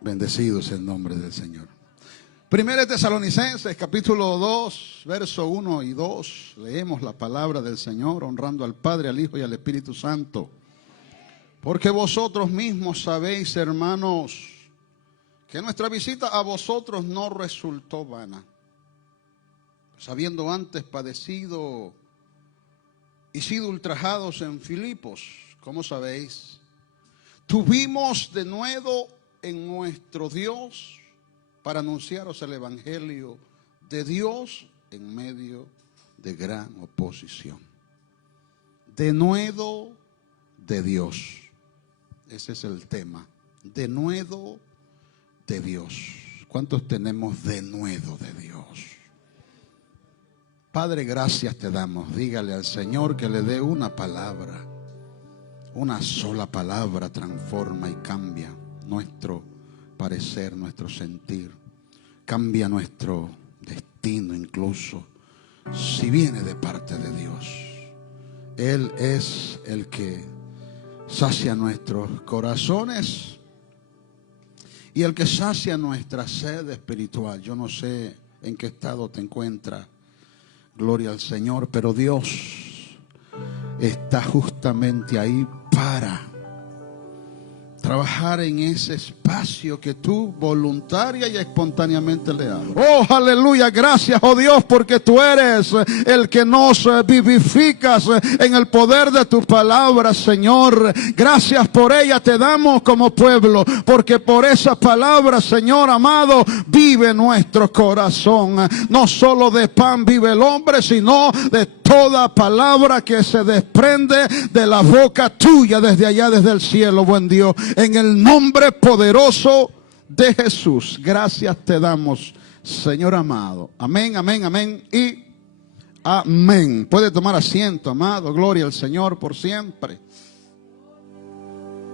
Bendecido es el nombre del Señor. Primera de Tesalonicenses, capítulo 2, verso 1 y 2. Leemos la palabra del Señor, honrando al Padre, al Hijo y al Espíritu Santo. Porque vosotros mismos sabéis, hermanos, que nuestra visita a vosotros no resultó vana, pues habiendo antes padecido y sido ultrajados en Filipos, como sabéis, tuvimos de nuevo en nuestro Dios para anunciaros el Evangelio de Dios en medio de gran oposición. De nuevo de Dios. Ese es el tema. De nuevo de Dios. ¿Cuántos tenemos de nuevo de Dios? Padre, gracias te damos. Dígale al Señor que le dé una palabra. Una sola palabra transforma y cambia nuestro parecer, nuestro sentir. Cambia nuestro destino incluso, si viene de parte de Dios. Él es el que sacia nuestros corazones y el que sacia nuestra sed espiritual. Yo no sé en qué estado te encuentras, gloria al Señor, pero Dios está justamente ahí para trabajar en ese espacio que tú voluntaria y espontáneamente le abres. Oh, aleluya, gracias, oh Dios, porque tú eres el que nos vivificas en el poder de tu palabra, Señor. Gracias por ella te damos como pueblo, porque por esa palabra, Señor amado, vive nuestro corazón. No solo de pan vive el hombre, sino de toda palabra que se desprende de la boca tuya desde allá, desde el cielo, buen Dios. En el nombre poderoso de Jesús, gracias te damos, Señor amado. Amén, amén, amén y amén. Puede tomar asiento, amado. Gloria al Señor por siempre.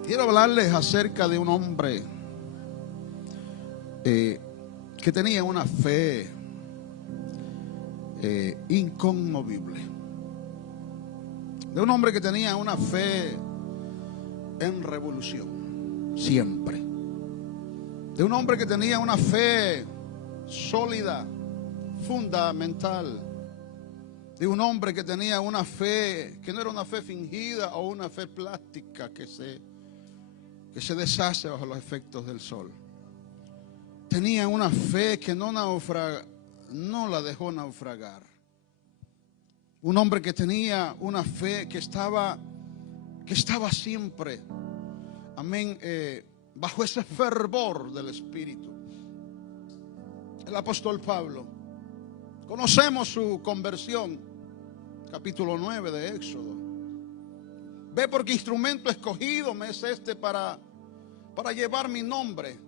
Quiero hablarles acerca de un hombre que tenía una fe inconmovible. De un hombre que tenía una fe en revolución, siempre. De un hombre que tenía una fe sólida, fundamental. De un hombre que tenía una fe que no era una fe fingida o una fe plástica que se deshace bajo los efectos del sol. Tenía una fe que no la dejó naufragar. Un hombre que tenía una fe que estaba siempre, amén, bajo ese fervor del Espíritu. El apóstol Pablo, conocemos su conversión, capítulo 9 de Éxodo. Ve porque instrumento escogido me es este para llevar mi nombre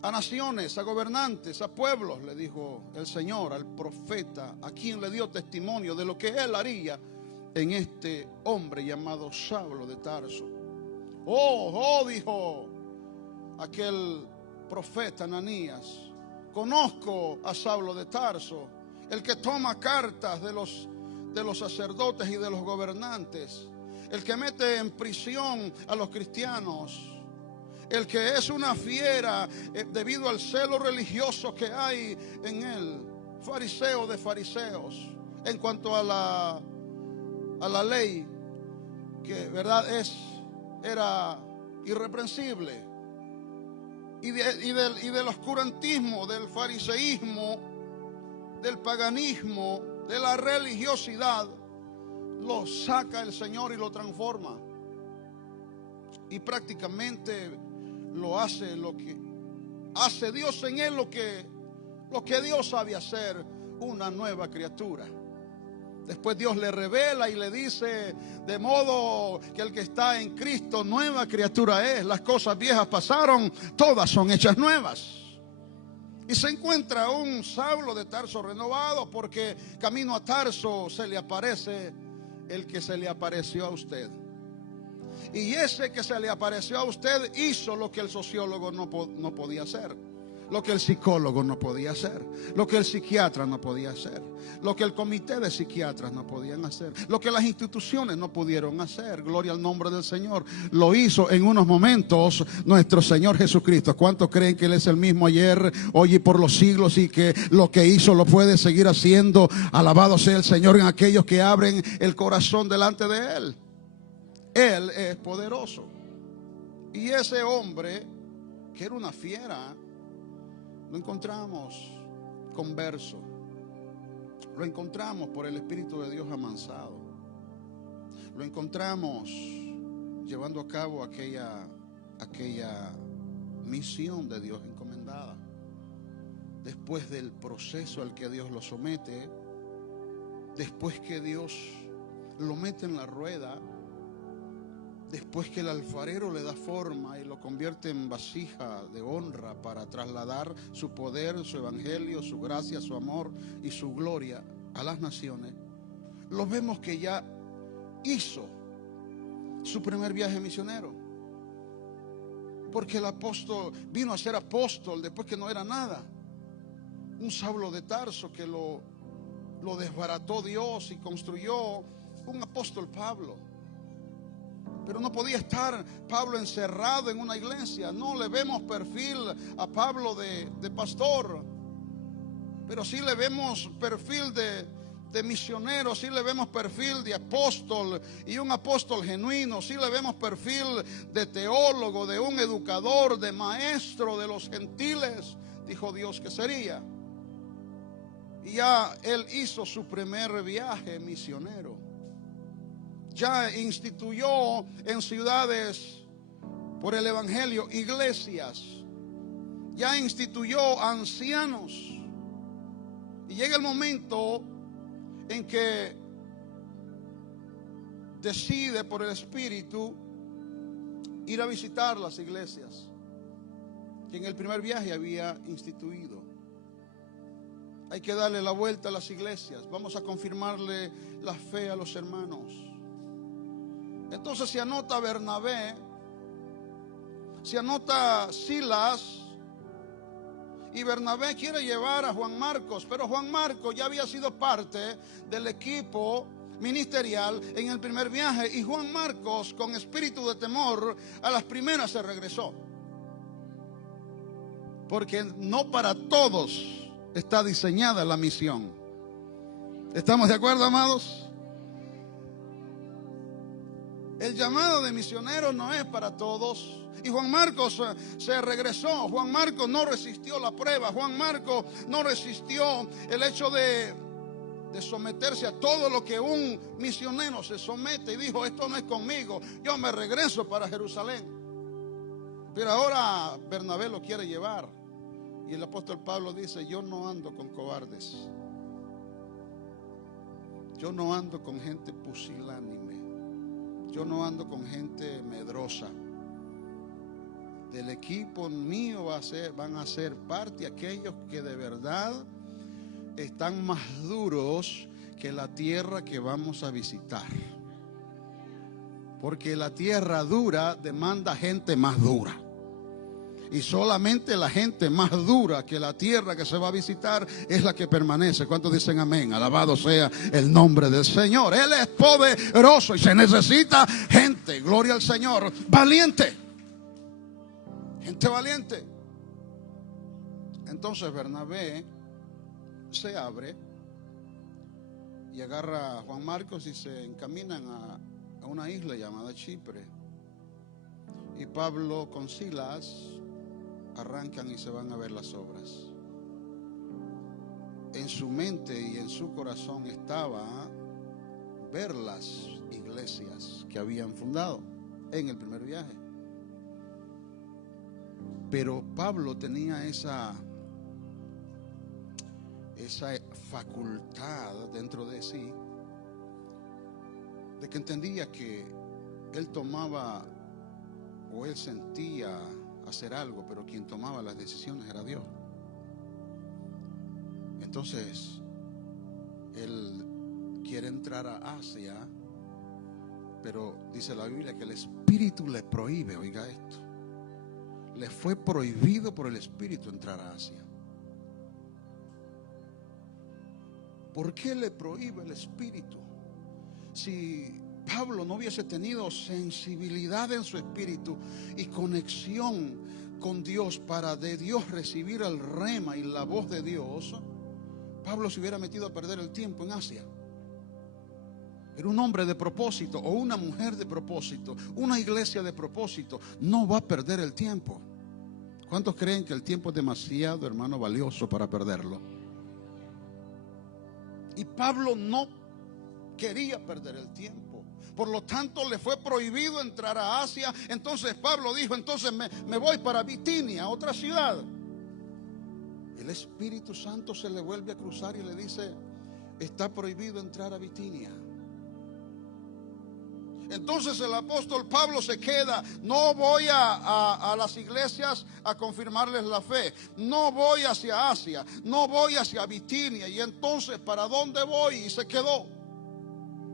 a naciones, a gobernantes, a pueblos, le dijo el Señor al profeta, a quien le dio testimonio de lo que él haría en este hombre llamado Saulo de Tarso. Dijo aquel profeta Ananías, conozco a Saulo de Tarso, el que toma cartas de los sacerdotes y de los gobernantes, el que mete en prisión a los cristianos, el que es una fiera debido al celo religioso que hay en él, fariseo de fariseos, en cuanto a la ley, que verdad era irreprensible, y del oscurantismo, del fariseísmo, del paganismo, de la religiosidad, lo saca el Señor y lo transforma, y prácticamente lo hace lo que hace Dios en él, lo que Dios sabe hacer, una nueva criatura. Después Dios le revela y le dice, de modo que el que está en Cristo, nueva criatura es. Las cosas viejas pasaron, todas son hechas nuevas. Y se encuentra un Saulo de Tarso renovado, porque camino a Tarso se le aparece el que se le apareció a usted. Y ese que se le apareció a usted hizo lo que el sociólogo no podía hacer. Lo que el psicólogo no podía hacer, lo que el psiquiatra no podía hacer, lo que el comité de psiquiatras no podían hacer, lo que las instituciones no pudieron hacer. Gloria al nombre del Señor. Lo hizo en unos momentos nuestro Señor Jesucristo. ¿Cuántos creen que Él es el mismo ayer, hoy y por los siglos, y que lo que hizo lo puede seguir haciendo? Alabado sea el Señor en aquellos que abren el corazón delante de Él. Él es poderoso. Y ese hombre, que era una fiera, lo encontramos converso, lo encontramos por el Espíritu de Dios amansado, lo encontramos llevando a cabo aquella misión de Dios encomendada. Después del proceso al que Dios lo somete, después que Dios lo mete en la rueda, después que el alfarero le da forma y lo convierte en vasija de honra para trasladar su poder, su evangelio, su gracia, su amor y su gloria a las naciones, lo vemos que ya hizo su primer viaje misionero. Porque el apóstol vino a ser apóstol después que no era nada. Un Saulo de Tarso que lo desbarató Dios y construyó un apóstol Pablo. Pero no podía estar Pablo encerrado en una iglesia. No le vemos perfil a Pablo de pastor, pero sí le vemos perfil de misionero, sí le vemos perfil de apóstol, y un apóstol genuino. Sí le vemos perfil de teólogo, de un educador, de maestro de los gentiles, dijo Dios que sería. Y ya él hizo su primer viaje misionero. Ya instituyó en ciudades por el evangelio iglesias. Ya instituyó ancianos. Y llega el momento en que decide por el Espíritu ir a visitar las iglesias que en el primer viaje había instituido. Hay que darle la vuelta a las iglesias. Vamos a confirmarle la fe a los hermanos. Entonces se anota Bernabé, se anota Silas, y Bernabé quiere llevar a Juan Marcos, pero Juan Marcos ya había sido parte del equipo ministerial en el primer viaje, y Juan Marcos, con espíritu de temor, a las primeras se regresó. Porque no para todos está diseñada la misión. ¿Estamos de acuerdo, amados? El llamado de misionero no es para todos. Y Juan Marcos se regresó. Juan Marcos no resistió la prueba. Juan Marcos no resistió el hecho de someterse a todo lo que un misionero se somete. Y dijo: esto no es conmigo, yo me regreso para Jerusalén. Pero ahora Bernabé lo quiere llevar. Y el apóstol Pablo dice: yo no ando con cobardes. Yo no ando con gente pusilánime. Yo no ando con gente medrosa. Del equipo mío van a ser parte aquellos que de verdad están más duros que la tierra que vamos a visitar. Porque la tierra dura demanda gente más dura. Y solamente la gente más dura que la tierra que se va a visitar es la que permanece. ¿Cuántos dicen amén? Alabado sea el nombre del Señor. Él es poderoso y se necesita gente, gloria al Señor, valiente. Gente valiente. Entonces Bernabé se abre y agarra a Juan Marcos y se encaminan a una isla llamada Chipre. Y Pablo con Silas arrancan y se van a ver las obras. En su mente y en su corazón estaba ver las iglesias que habían fundado en el primer viaje. Pero Pablo tenía esa facultad dentro de sí, de que entendía que él tomaba, o él sentía hacer algo, pero quien tomaba las decisiones era Dios. Entonces él quiere entrar a Asia, pero dice la Biblia que el Espíritu le prohíbe. Oiga esto: le fue prohibido por el Espíritu entrar a Asia. ¿Por qué le prohíbe el Espíritu? Si Pablo no hubiese tenido sensibilidad en su espíritu y conexión con Dios para de Dios recibir el rema y la voz de Dios, Pablo se hubiera metido a perder el tiempo en Asia. Era un hombre de propósito o una mujer de propósito, una iglesia de propósito. No va a perder el tiempo. ¿Cuántos creen que el tiempo es demasiado, hermano, valioso para perderlo? Y Pablo no quería perder el tiempo. Por lo tanto, le fue prohibido entrar a Asia. Entonces Pablo dijo, entonces me voy para Bitinia, otra ciudad. El Espíritu Santo se le vuelve a cruzar y le dice, está prohibido entrar a Bitinia. Entonces el apóstol Pablo se queda. No voy a las iglesias a confirmarles la fe. No voy hacia Asia. No voy hacia Bitinia. Y entonces, ¿para dónde voy? Y se quedó.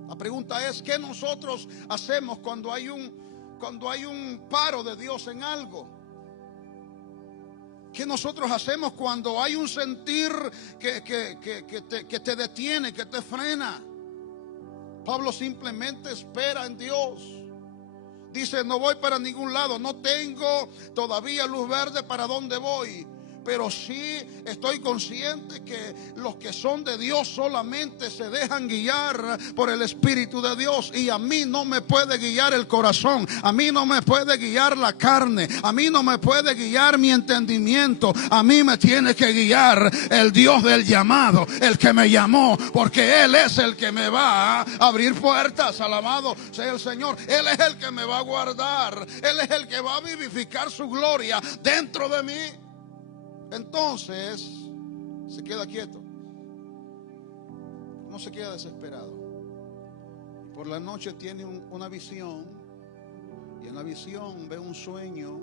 La pregunta es, ¿qué nosotros hacemos cuando hay un paro de Dios en algo? ¿Qué nosotros hacemos cuando hay un sentir que te detiene, que te frena? Pablo simplemente espera en Dios. Dice, no voy para ningún lado, no tengo todavía luz verde para dónde voy. Pero sí estoy consciente que los que son de Dios solamente se dejan guiar por el Espíritu de Dios. Y a mí no me puede guiar el corazón, a mí no me puede guiar la carne, a mí no me puede guiar mi entendimiento. A mí me tiene que guiar el Dios del llamado, el que me llamó, porque Él es el que me va a abrir puertas. Alabado sea el Señor. Él es el que me va a guardar, Él es el que va a vivificar su gloria dentro de mí. Entonces se queda quieto, no se queda desesperado. Por la noche tiene una visión, y en la visión ve un sueño,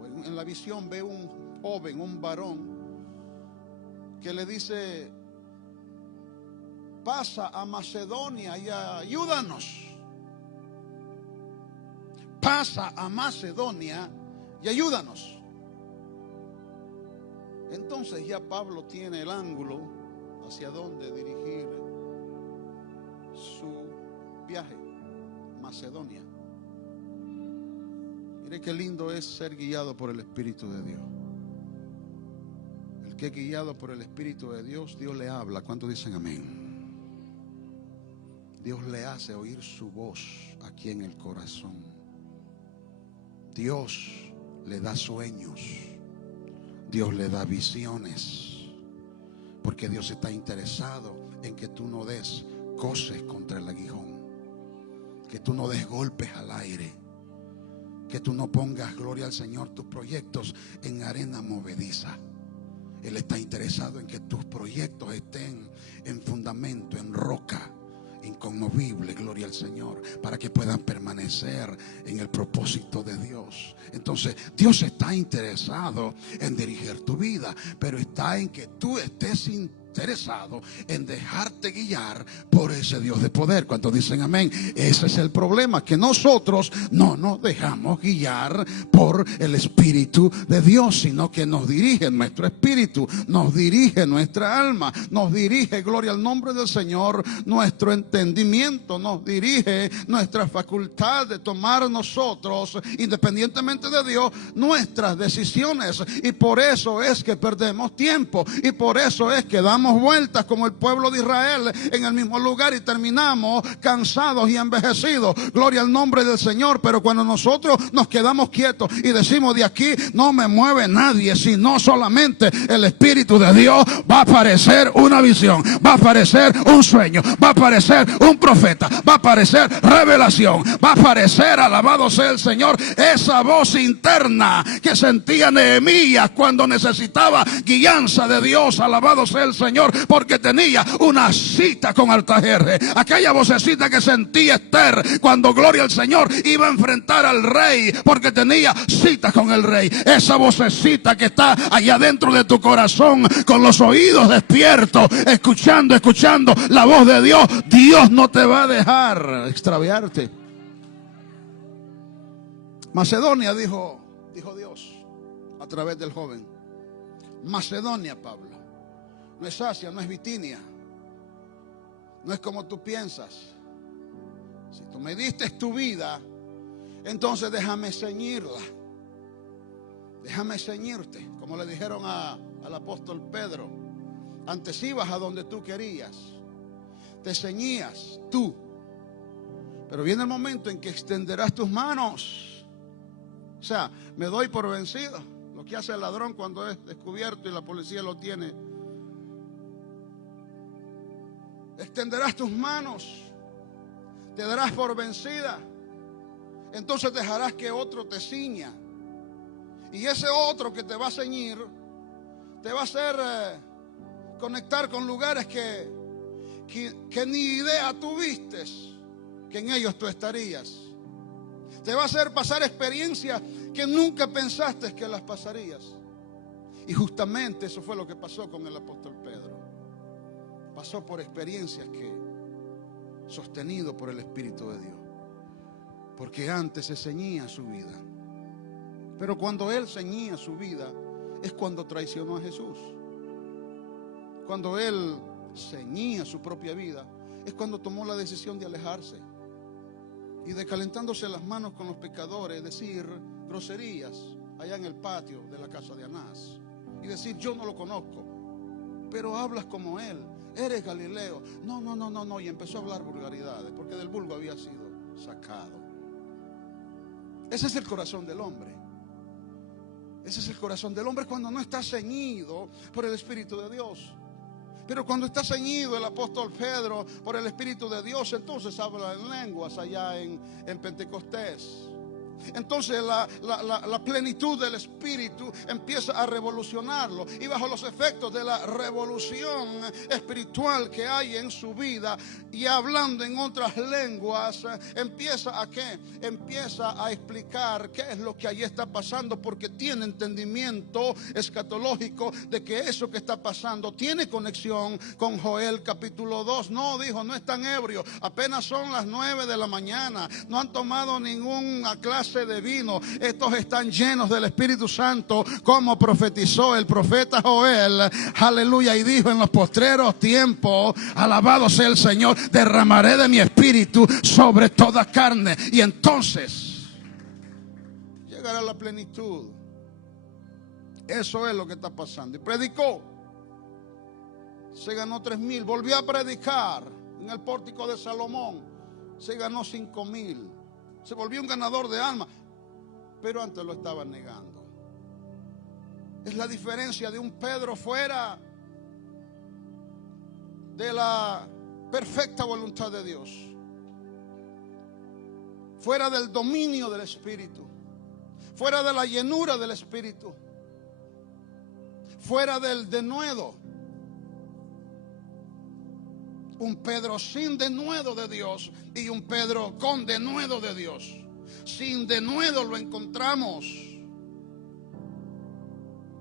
o en la visión ve un joven, un varón, que le dice, pasa a Macedonia y ayúdanos. Pasa a Macedonia y ayúdanos. Entonces ya Pablo tiene el ángulo hacia dónde dirigir su viaje, Macedonia. Mire qué lindo es ser guiado por el Espíritu de Dios. El que es guiado por el Espíritu de Dios, Dios le habla. ¿Cuántos dicen amén? Dios le hace oír su voz aquí en el corazón. Dios le da sueños. Dios le da visiones, porque Dios está interesado en que tú no des coces contra el aguijón, que tú no des golpes al aire, que tú no pongas, gloria al Señor, tus proyectos en arena movediza. Él está interesado en que tus proyectos estén en fundamento, en roca inconmovible, gloria al Señor, para que puedan permanecer en el propósito de Dios. Entonces Dios está interesado en dirigir tu vida, pero está en que tú estés interesado en dejarte guiar por ese Dios de poder. ¿Cuántos dicen amén? Ese es el problema, que nosotros no nos dejamos guiar por el Espíritu de Dios, sino que nos dirige nuestro espíritu, nos dirige nuestra alma, nos dirige, gloria al nombre del Señor, nuestro entendimiento, nos dirige nuestra facultad de tomar nosotros, independientemente de Dios, nuestras decisiones. Y por eso es que perdemos tiempo, y por eso es que damos vueltas como el pueblo de Israel en el mismo lugar y terminamos cansados y envejecidos. Gloria al nombre del Señor. Pero cuando nosotros nos quedamos quietos y decimos, de aquí no me mueve nadie, sino solamente el Espíritu de Dios, va a aparecer una visión, va a aparecer un sueño, va a aparecer un profeta, va a aparecer revelación, va a aparecer, alabado sea el Señor, esa voz interna que sentía Nehemías cuando necesitaba guianza de Dios. Alabado sea el Señor, porque tenía una cita con Artajerjes. Aquella vocecita que sentía Esther cuando, gloria al Señor, iba a enfrentar al rey, porque tenía cita con el rey. Esa vocecita que está allá dentro de tu corazón, con los oídos despiertos, escuchando la voz de Dios. Dios no te va a dejar extraviarte. Macedonia, dijo dijo Dios a través del joven. Macedonia, Pablo. No es Asia, no es Bitinia. No es como tú piensas. Si tú me diste tu vida, entonces déjame ceñirla. Déjame ceñirte. Como le dijeron al apóstol Pedro. Antes ibas a donde tú querías. Te ceñías tú. Pero viene el momento en que extenderás tus manos. O sea, me doy por vencido. Lo que hace el ladrón cuando es descubierto y la policía lo tiene. Extenderás tus manos. Te darás por vencida. Entonces dejarás que otro te ciña. Y ese otro que te va a ceñir te va a hacer conectar con lugares que ni idea tuviste que en ellos tú estarías. Te va a hacer pasar experiencias que nunca pensaste que las pasarías. Y justamente eso fue lo que pasó con el apóstol Pedro. Pasó por experiencias que, sostenido por el Espíritu de Dios, porque antes se ceñía su vida. Pero cuando él ceñía su vida es cuando traicionó a Jesús. Cuando él ceñía su propia vida es cuando tomó la decisión de alejarse y de, calentándose las manos con los pecadores, decir groserías allá en el patio de la casa de Anás y decir: yo no lo conozco, pero hablas como él, eres Galileo. No, y empezó a hablar vulgaridades porque del vulgo había sido sacado. Ese es el corazón del hombre. Ese es el corazón del hombre cuando no está ceñido por el Espíritu de Dios. Pero cuando está ceñido el apóstol Pedro por el Espíritu de Dios, entonces habla en lenguas allá en Pentecostés. Entonces la plenitud del Espíritu empieza a revolucionarlo. Y bajo los efectos de la revolución espiritual que hay en su vida, y hablando en otras lenguas, empieza a ¿qué? Empieza a explicar qué es lo que allí está pasando, porque tiene entendimiento escatológico de que eso que está pasando tiene conexión con Joel capítulo 2. No, dijo, no están ebrios, apenas son las 9 de la mañana, no han tomado ninguna clase de vino, estos están llenos del Espíritu Santo, como profetizó el profeta Joel, aleluya, y dijo: en los postreros tiempos, alabado sea el Señor, derramaré de mi espíritu sobre toda carne, y entonces llegará la plenitud. Eso es lo que está pasando. Y predicó, se ganó 3,000, volvió a predicar en el pórtico de Salomón, se ganó 5,000. Se volvió un ganador de almas, pero antes lo estaban negando. Es la diferencia de un Pedro fuera de la perfecta voluntad de Dios, fuera del dominio del Espíritu, fuera de la llenura del Espíritu, fuera del denuedo. Un Pedro sin denuedo de Dios y un Pedro con denuedo de Dios. Sin denuedo lo encontramos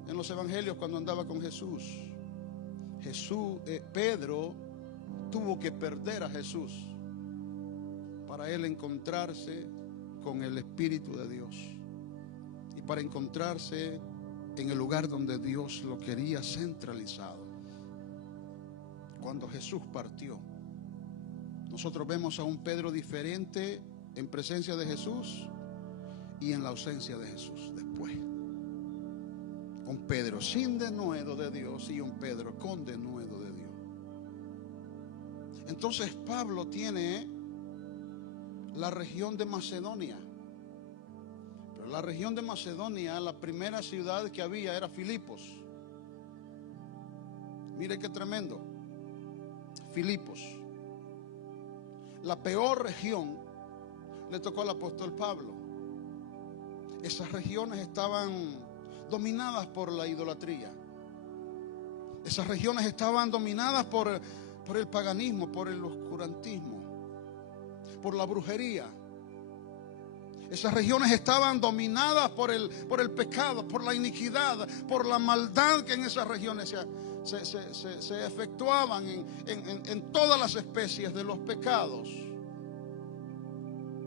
en los evangelios cuando andaba con Jesús. Pedro tuvo que perder a Jesús para él encontrarse con el Espíritu de Dios y para encontrarse en el lugar donde Dios lo quería centralizado. Cuando Jesús partió, nosotros vemos a un Pedro diferente en presencia de Jesús y en la ausencia de Jesús después. Un Pedro sin denuedo de Dios y un Pedro con denuedo de Dios. Entonces Pablo tiene la región de Macedonia. Pero la región de Macedonia, la primera ciudad que había era Filipos. Mire qué tremendo. Filipos, la peor región, le tocó al apóstol Pablo. Esas regiones estaban dominadas por la idolatría. Esas regiones estaban dominadas por el paganismo, por el oscurantismo, por la brujería. Esas regiones estaban dominadas por el pecado, por la iniquidad, por la maldad que en esas regiones se efectuaban en todas las especies de los pecados.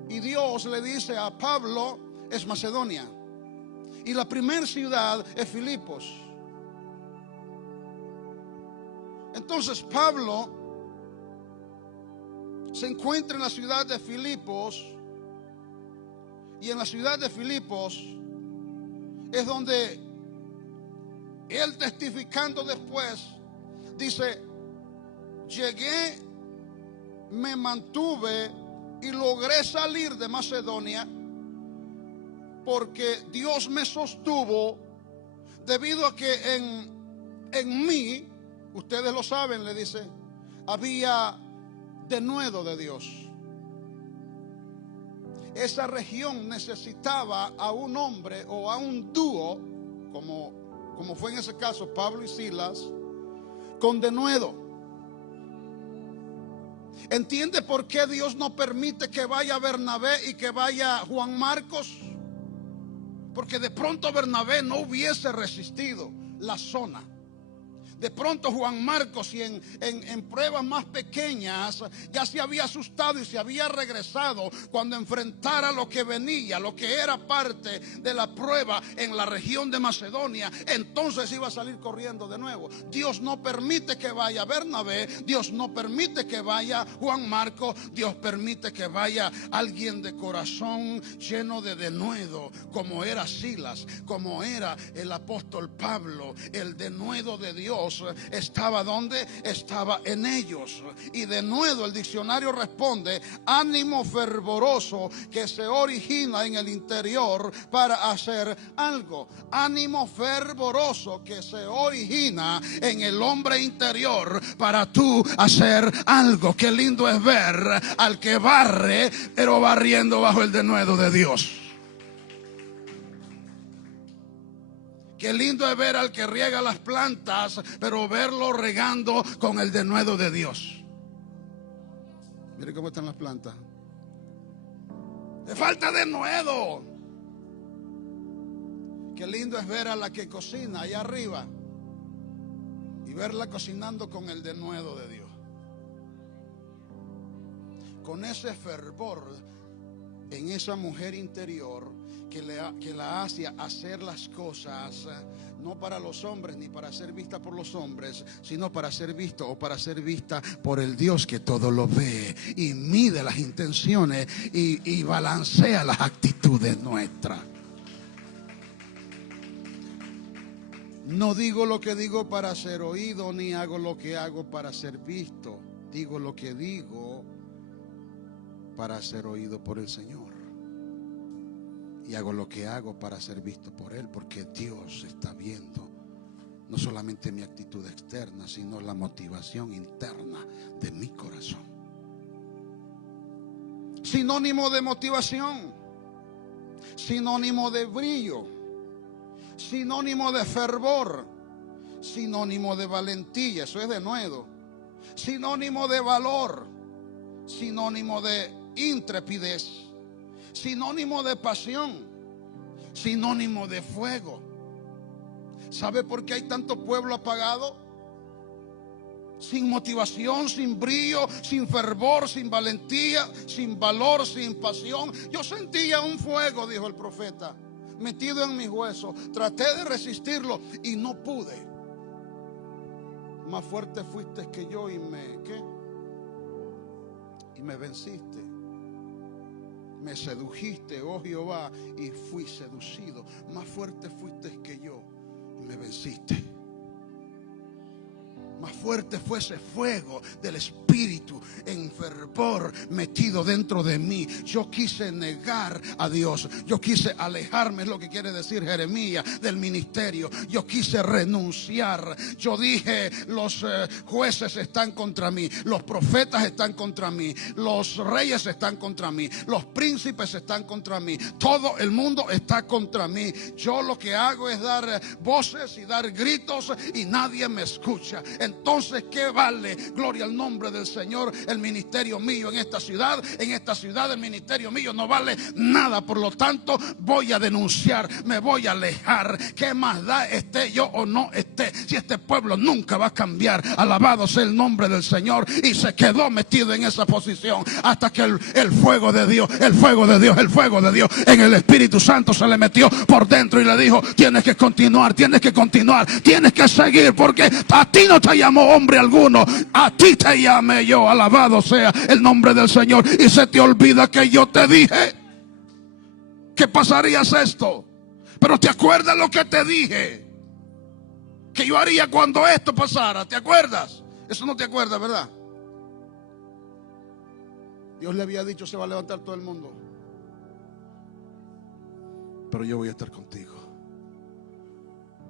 Y Dios le dice a Pablo: es Macedonia. Y la primera ciudad es Filipos. Entonces Pablo se encuentra en la ciudad de Filipos. Y en la ciudad de Filipos es donde él, testificando después, dice: llegué, me mantuve y logré salir de Macedonia porque Dios me sostuvo, debido a que en mí, ustedes lo saben, le dice, había denuedo de Dios. Esa región necesitaba a un hombre o a un dúo, como fue en ese caso Pablo y Silas, con denuedo. ¿Entiende por qué Dios no permite que vaya Bernabé y que vaya Juan Marcos? Porque de pronto Bernabé no hubiese resistido la zona. De pronto Juan Marcos, y en pruebas más pequeñas, ya se había asustado y se había regresado cuando enfrentara lo que venía, lo que era parte de la prueba en la región de Macedonia. Entonces iba a salir corriendo de nuevo. Dios no permite que vaya Bernabé, Dios no permite que vaya Juan Marcos, Dios permite que vaya alguien de corazón lleno de denuedo, como era Silas, como era el apóstol Pablo. El denuedo de Dios estaba donde estaba en ellos. Y de nuevo el diccionario responde: ánimo fervoroso que se origina en el interior para hacer algo. Ánimo fervoroso que se origina en el hombre interior para tú hacer algo. Qué lindo es ver al que barre, pero barriendo bajo el denuedo de Dios. Qué lindo es ver al que riega las plantas, pero verlo regando con el denuedo de Dios. Mire cómo están las plantas. Le falta denuedo. Qué lindo es ver a la que cocina allá arriba y verla cocinando con el denuedo de Dios. Con ese fervor en esa mujer interior que la hace hacer las cosas no para los hombres ni para ser vista por los hombres, sino para ser visto o para ser vista por el Dios que todo lo ve y mide las intenciones y balancea las actitudes nuestras. No digo lo que digo para ser oído, ni hago lo que hago para ser visto. Digo lo que digo para ser oído por el Señor. Y hago lo que hago para ser visto por Él, porque Dios está viendo no solamente mi actitud externa, sino la motivación interna de mi corazón. Sinónimo de motivación, sinónimo de brillo, sinónimo de fervor, sinónimo de valentía, eso es denuedo, sinónimo de valor, sinónimo de intrepidez, sinónimo de pasión, sinónimo de fuego. ¿Sabe por qué hay tanto pueblo apagado? Sin motivación, sin brillo, sin fervor, sin valentía, sin valor, sin pasión. Yo sentía un fuego, dijo el profeta, metido en mis huesos. Traté de resistirlo y no pude. Más fuerte fuiste que yo y me venciste. Me sedujiste, oh Jehová, y fui seducido. Más fuerte fuiste que yo y me venciste. Más fuerte fue ese fuego del Espíritu en fervor metido dentro de mí. Yo quise negar a Dios. Yo quise alejarme, es lo que quiere decir Jeremías, del ministerio. Yo quise renunciar. Yo dije, los jueces están contra mí, los profetas están contra mí, los reyes están contra mí, los príncipes están contra mí, todo el mundo está contra mí. Yo lo que hago es dar voces y dar gritos y nadie me escucha. entonces ¿qué vale? Gloria al nombre del Señor, el ministerio mío en esta ciudad. En esta ciudad el ministerio mío no vale nada. Por lo tanto voy a denunciar, me voy a alejar. ¿Qué más da esté yo o no esté? Si este pueblo nunca va a cambiar. Alabado sea el nombre del Señor. Y se quedó metido en esa posición hasta que el fuego de Dios, el fuego de Dios, el fuego de Dios en el Espíritu Santo se le metió por dentro y le dijo: tienes que continuar, tienes que continuar, tienes que seguir, porque a ti no te llamó hombre alguno, a ti te llamé yo. Alabado sea el nombre del Señor. Y se te olvida que yo te dije que pasarías esto, pero te acuerdas lo que te dije que yo haría cuando esto pasara. ¿Te acuerdas? Eso no te acuerdas, ¿verdad? Dios le había dicho: se va a levantar todo el mundo, pero yo voy a estar contigo.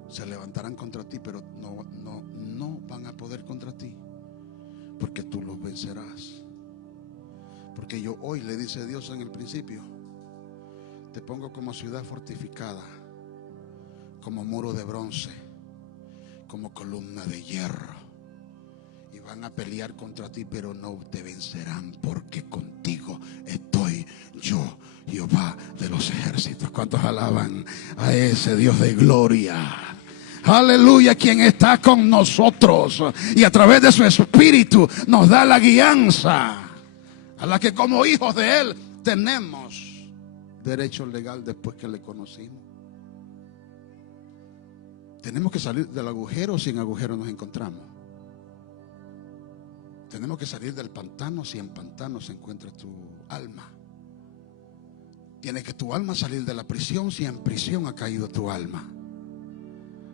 Se levantarán contra ti, pero no van a poder contra ti, porque tú los vencerás. Porque yo hoy, le dice Dios en el principio, te pongo como ciudad fortificada, como muro de bronce, como columna de hierro. Y van a pelear contra ti, pero no te vencerán, porque contigo estoy yo, Jehová de los ejércitos. ¿Cuántos alaban a ese Dios de gloria? Aleluya, quien está con nosotros y a través de su Espíritu nos da la guianza, a la que como hijos de Él tenemos derecho legal después que le conocimos. Tenemos que salir del agujero si en agujero nos encontramos. Tenemos que salir del pantano si en pantano se encuentra tu alma. Tiene que tu alma salir de la prisión si en prisión ha caído tu alma.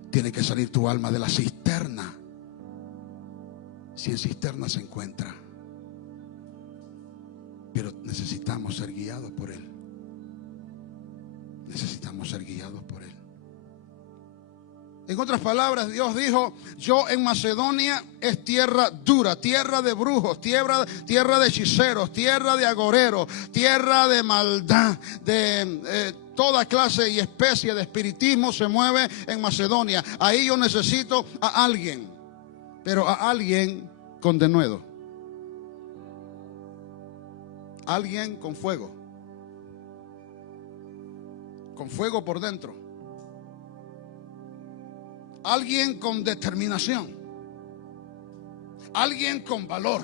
Tiene que salir tu alma de la cisterna si en cisterna se encuentra. Pero necesitamos ser guiados por Él. Necesitamos ser guiados por Él. En otras palabras, Dios dijo: yo en Macedonia es tierra dura, tierra de brujos, tierra de hechiceros, tierra de agoreros, tierra de maldad, de toda clase y especie de espiritismo se mueve en Macedonia. Ahí yo necesito a alguien, pero a alguien con denuedo, alguien con fuego por dentro, alguien con determinación, alguien con valor,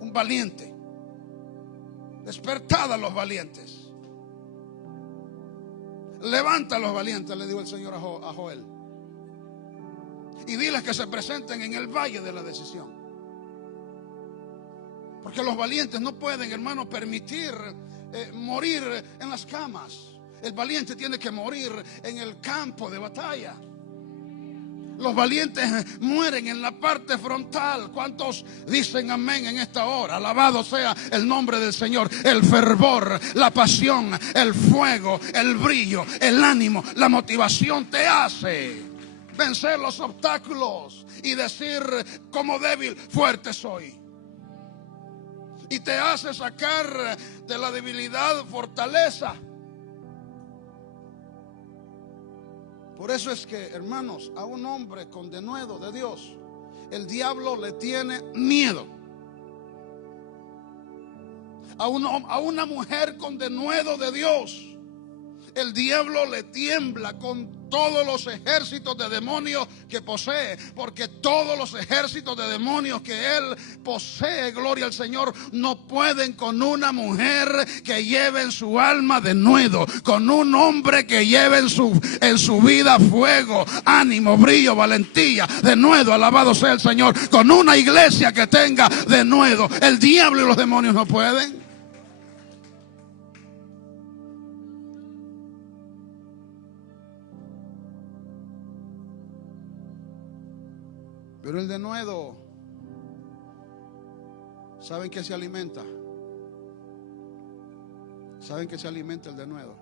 un valiente. Despertad a los valientes, levanta a los valientes, le dijo el Señor a Joel, y diles que se presenten en el valle de la decisión. Porque los valientes no pueden, hermanos, permitir morir en las camas. El valiente tiene que morir en el campo de batalla. Los valientes mueren en la parte frontal. ¿Cuántos dicen amén en esta hora? Alabado sea el nombre del Señor. El fervor, la pasión, el fuego, el brillo, el ánimo, la motivación te hace vencer los obstáculos y decir: como débil, fuerte soy. Y te hace sacar de la debilidad fortaleza. Por eso es que, hermanos, a un hombre con denuedo de Dios, el diablo le tiene miedo. A una mujer con denuedo de Dios, el diablo le tiembla con todos los ejércitos de demonios que posee. Porque todos los ejércitos de demonios que él posee, gloria al Señor, no pueden con una mujer que lleve en su alma denuedo, con un hombre que lleve en su vida fuego, ánimo, brillo, valentía, denuedo, alabado sea el Señor, con una iglesia que tenga denuedo. El diablo y los demonios no pueden. Pero el denuedo, ¿saben qué se alimenta? ¿Saben qué se alimenta el denuedo?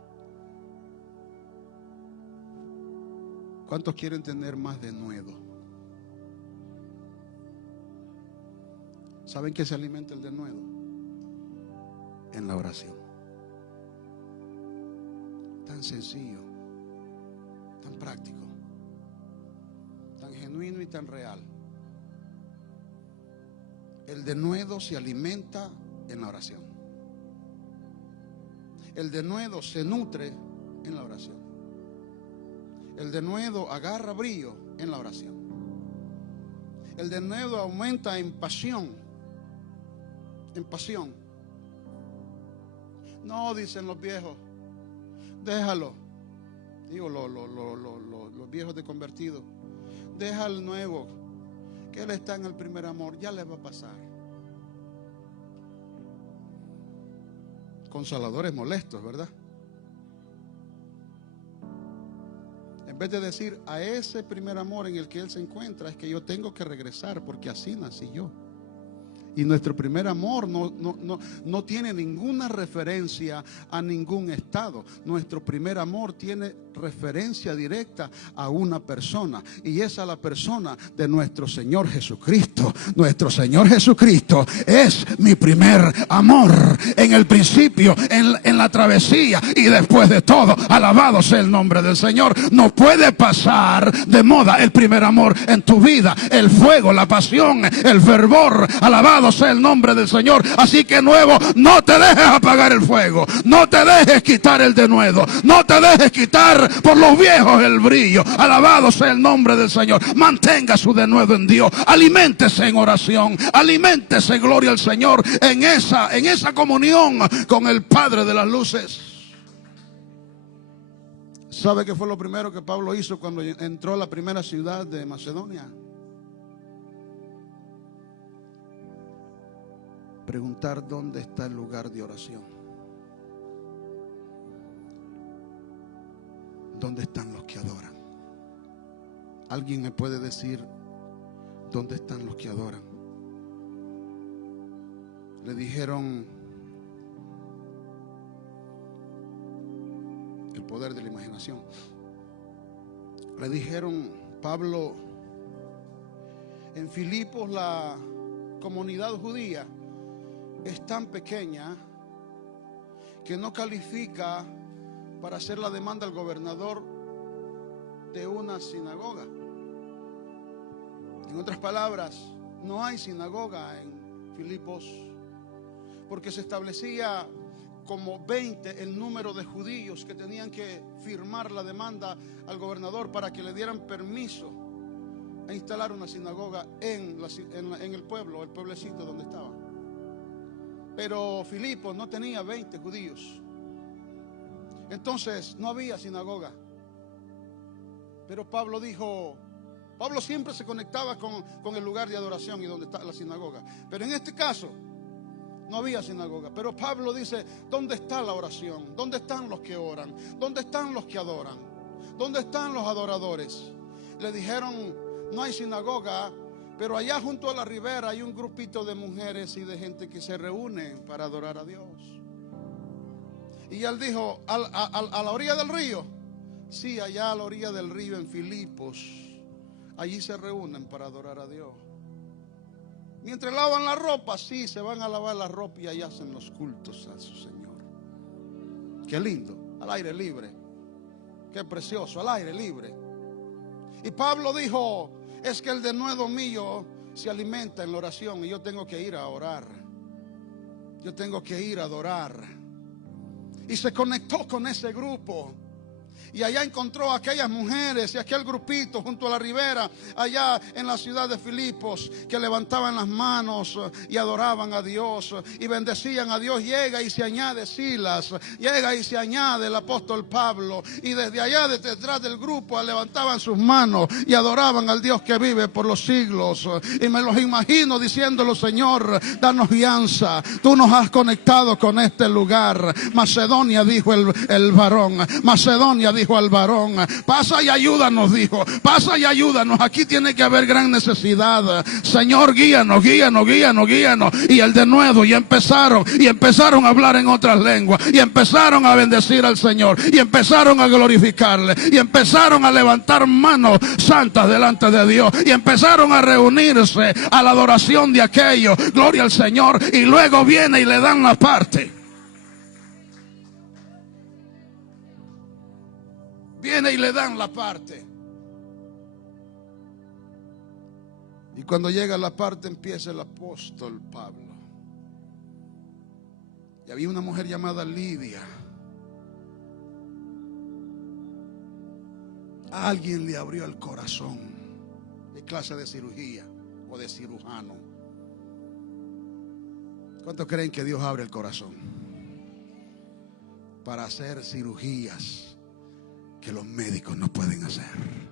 ¿Cuántos quieren tener más denuedo? ¿Saben qué se alimenta el denuedo? En la oración. Tan sencillo, tan práctico, tan genuino y tan real. El denuedo se alimenta en la oración. El denuedo se nutre en la oración. El denuedo agarra brillo en la oración. El denuedo aumenta en pasión. En pasión. No, dicen los viejos, déjalo. Digo, los viejos de convertido, deja al nuevo, que él está en el primer amor, ya le va a pasar. Consoladores molestos, ¿verdad? En vez de decir a ese primer amor en el que él se encuentra, es que yo tengo que regresar porque así nací yo. Y nuestro primer amor no tiene ninguna referencia a ningún estado. Nuestro primer amor tiene referencia directa a una persona, y esa es la persona de nuestro Señor Jesucristo. Nuestro Señor Jesucristo es mi primer amor, en el principio, en la travesía y después de todo. Alabado sea el nombre del Señor. No puede pasar de moda el primer amor en tu vida. El fuego, la pasión, el fervor. Alabado sea el nombre del Señor. Así que nuevo, no te dejes apagar el fuego, no te dejes quitar el denuedo, no te dejes quitar por los viejos el brillo. Alabado sea el nombre del Señor. Mantenga su denuedo en Dios. Aliméntese en oración, aliméntese, gloria al Señor, en esa comunión con el Padre de las luces. ¿Sabe qué fue lo primero que Pablo hizo cuando entró a la primera ciudad de Macedonia? Preguntar dónde está el lugar de oración. ¿Dónde están los que adoran? ¿Alguien me puede decir dónde están los que adoran? Le dijeron, el poder de la imaginación. Le dijeron, Pablo, en Filipos la comunidad judía es tan pequeña que no califica para hacer la demanda al gobernador de una sinagoga. En otras palabras, no hay sinagoga en Filipos, porque se establecía como 20 el número de judíos que tenían que firmar la demanda al gobernador para que le dieran permiso a instalar una sinagoga en el pueblo, el pueblecito donde estaba. Pero Filipos no tenía 20 judíos. Entonces no había sinagoga. Pero Pablo dijo, Pablo siempre se conectaba con el lugar de adoración y donde está la sinagoga. Pero en este caso no había sinagoga. Pero Pablo dice, ¿dónde está la oración? ¿Dónde están los que oran? ¿Dónde están los que adoran? ¿Dónde están los adoradores? Le dijeron, no hay sinagoga, pero allá junto a la ribera hay un grupito de mujeres y de gente que se reúnen para adorar a Dios. Y él dijo, a la orilla del río. Sí, allá a la orilla del río en Filipos. Allí se reúnen para adorar a Dios. Mientras lavan la ropa, sí, se van a lavar la ropa y allá hacen los cultos a su Señor. Qué lindo, al aire libre. Qué precioso, al aire libre. Y Pablo dijo, es que el denuedo mío se alimenta en la oración y yo tengo que ir a orar. Yo tengo que ir a adorar. Y se conectó con ese grupo. Y allá encontró a aquellas mujeres y aquel grupito junto a la ribera, allá en la ciudad de Filipos, que levantaban las manos y adoraban a Dios y bendecían a Dios. Llega y se añade Silas, llega y se añade el apóstol Pablo, y desde allá, desde detrás del grupo, levantaban sus manos y adoraban al Dios que vive por los siglos. Y me los imagino diciéndolo, Señor, danos guianza, tú nos has conectado con este lugar. Macedonia, dijo el varón. Macedonia, dijo al varón, pasa y ayúdanos, dijo, pasa y ayúdanos, aquí tiene que haber gran necesidad. Señor, guíanos, guíanos, guíanos, guíanos. Y el denuedo, y empezaron a hablar en otras lenguas, y empezaron a bendecir al Señor, y empezaron a glorificarle, y empezaron a levantar manos santas delante de Dios, y empezaron a reunirse a la adoración de aquello, gloria al Señor. Y luego viene y le dan la parte. Viene y le dan la parte. Y cuando llega la parte empieza el apóstol Pablo. Y había una mujer llamada Lidia. Alguien le abrió el corazón. ¿Qué clase de cirugía o de cirujano? ¿Cuántos creen que Dios abre el corazón para hacer cirugías que los médicos no pueden hacer,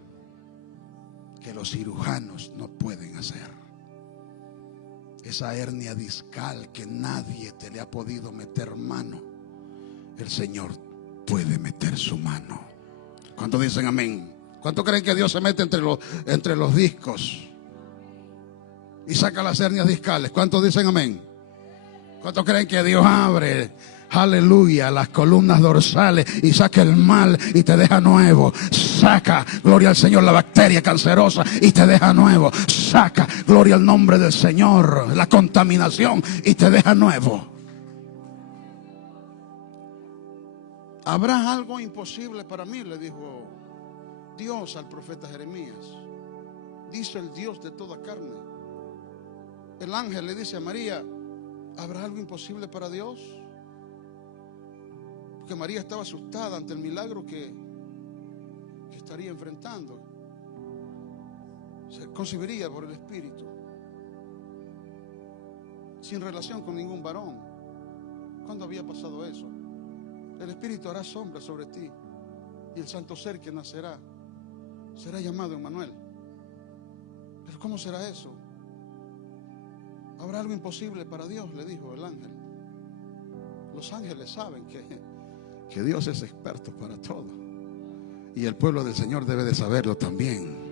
que los cirujanos no pueden hacer? Esa hernia discal que nadie te le ha podido meter mano, el Señor puede meter su mano. ¿Cuántos dicen amén? ¿Cuántos creen que Dios se mete entre los discos y saca las hernias discales? ¿Cuántos dicen amén? ¿Cuántos creen que Dios abre, aleluya, las columnas dorsales y saca el mal y te deja nuevo? Saca, gloria al Señor, la bacteria cancerosa y te deja nuevo. Saca, gloria al nombre del Señor, la contaminación y te deja nuevo. ¿Habrá algo imposible para mí?, le dijo Dios al profeta Jeremías. Dice el Dios de toda carne. El ángel le dice a María: ¿habrá algo imposible para Dios? Porque María estaba asustada ante el milagro que estaría enfrentando. Se concebiría por el Espíritu, sin relación con ningún varón. ¿Cuándo había pasado eso? El Espíritu hará sombra sobre ti, y el santo ser que nacerá será llamado Emmanuel. ¿Pero cómo será eso? ¿Habrá algo imposible para Dios?, le dijo el ángel. Los ángeles saben que Dios es experto para todo, y el pueblo del Señor debe de saberlo también,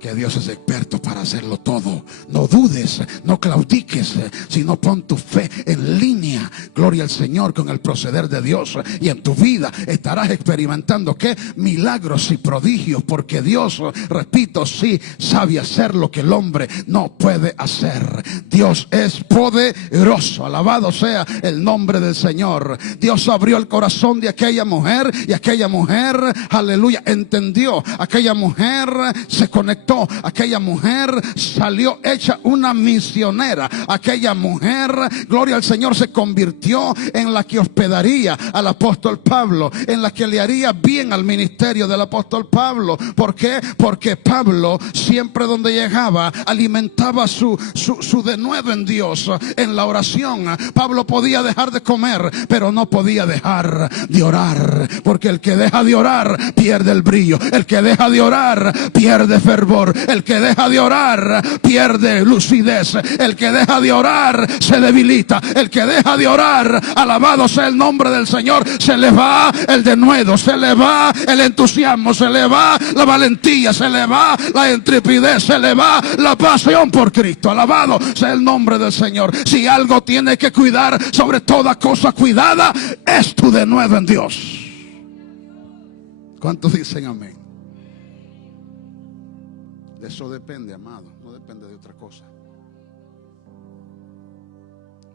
que Dios es experto para hacerlo todo. No dudes, no claudiques, sino pon tu fe en línea, gloria al Señor, con el proceder de Dios, y en tu vida estarás experimentando ¿qué? Milagros y prodigios, porque Dios, repito, sí sabe hacer lo que el hombre no puede hacer. Dios es poderoso, alabado sea el nombre del Señor. Dios abrió el corazón de aquella mujer, y aquella mujer, aleluya, entendió. Aquella mujer se conectó. Aquella mujer salió hecha una misionera. Aquella mujer, gloria al Señor, se convirtió en la que hospedaría al apóstol Pablo, en la que le haría bien al ministerio del apóstol Pablo. ¿Por qué? Porque Pablo siempre donde llegaba alimentaba su denuedo en Dios, en la oración. Pablo podía dejar de comer, pero no podía dejar de orar, porque el que deja de orar pierde el brillo. El que deja de orar pierde fervor. El que deja de orar pierde lucidez. El que deja de orar se debilita. El que deja de orar, alabado sea el nombre del Señor, se le va el denuedo, se le va el entusiasmo, se le va la valentía, se le va la intrepidez, se le va la pasión por Cristo. Alabado sea el nombre del Señor. Si algo tiene que cuidar sobre toda cosa cuidada, es tu denuedo en Dios. ¿Cuántos dicen amén? De eso depende, amado, no depende de otra cosa.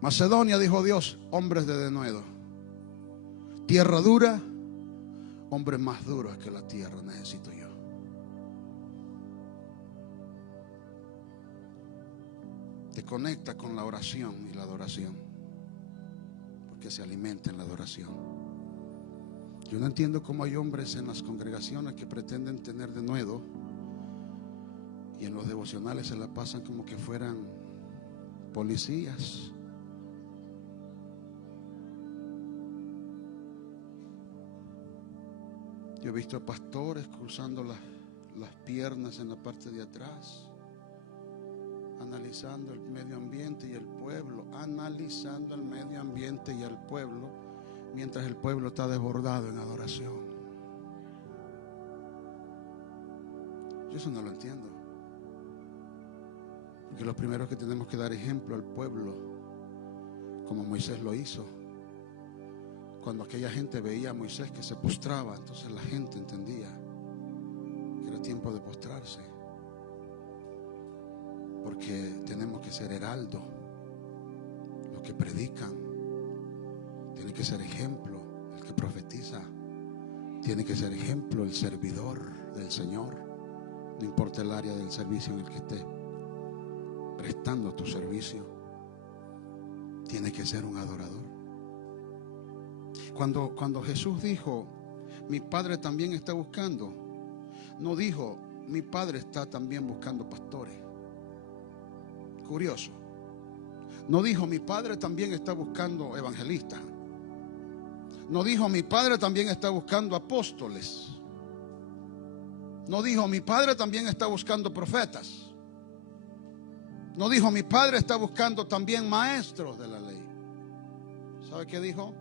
Macedonia, dijo Dios, hombres de denuedo. Tierra dura, hombres más duros que la tierra necesito yo. Te conecta con la oración y la adoración, porque se alimenta en la adoración. Yo no entiendo cómo hay hombres en las congregaciones que pretenden tener denuedo, y en los devocionales se la pasan como que fueran policías. Yo he visto a pastores cruzando las piernas en la parte de atrás, analizando el medio ambiente y el pueblo, analizando el medio ambiente y el pueblo, mientras el pueblo está desbordado en adoración. Yo eso no lo entiendo. Porque lo primero que tenemos que dar ejemplo al pueblo, como Moisés lo hizo. Cuando aquella gente veía a Moisés que se postraba, entonces la gente entendía que era tiempo de postrarse. Porque tenemos que ser heraldo. Los que predican tiene que ser ejemplo. El que profetiza tiene que ser ejemplo. El servidor del Señor, no importa el área del servicio en el que esté. prestando tu servicio, tienes que ser un adorador. Cuando Jesús dijo, mi Padre también está buscando, no dijo, mi Padre está también buscando pastores. Curioso. No dijo, mi Padre también está buscando evangelistas. No dijo, mi Padre también está buscando apóstoles. No dijo, mi Padre también está buscando profetas. No dijo, mi Padre está buscando también maestros de la ley. ¿Sabe qué dijo?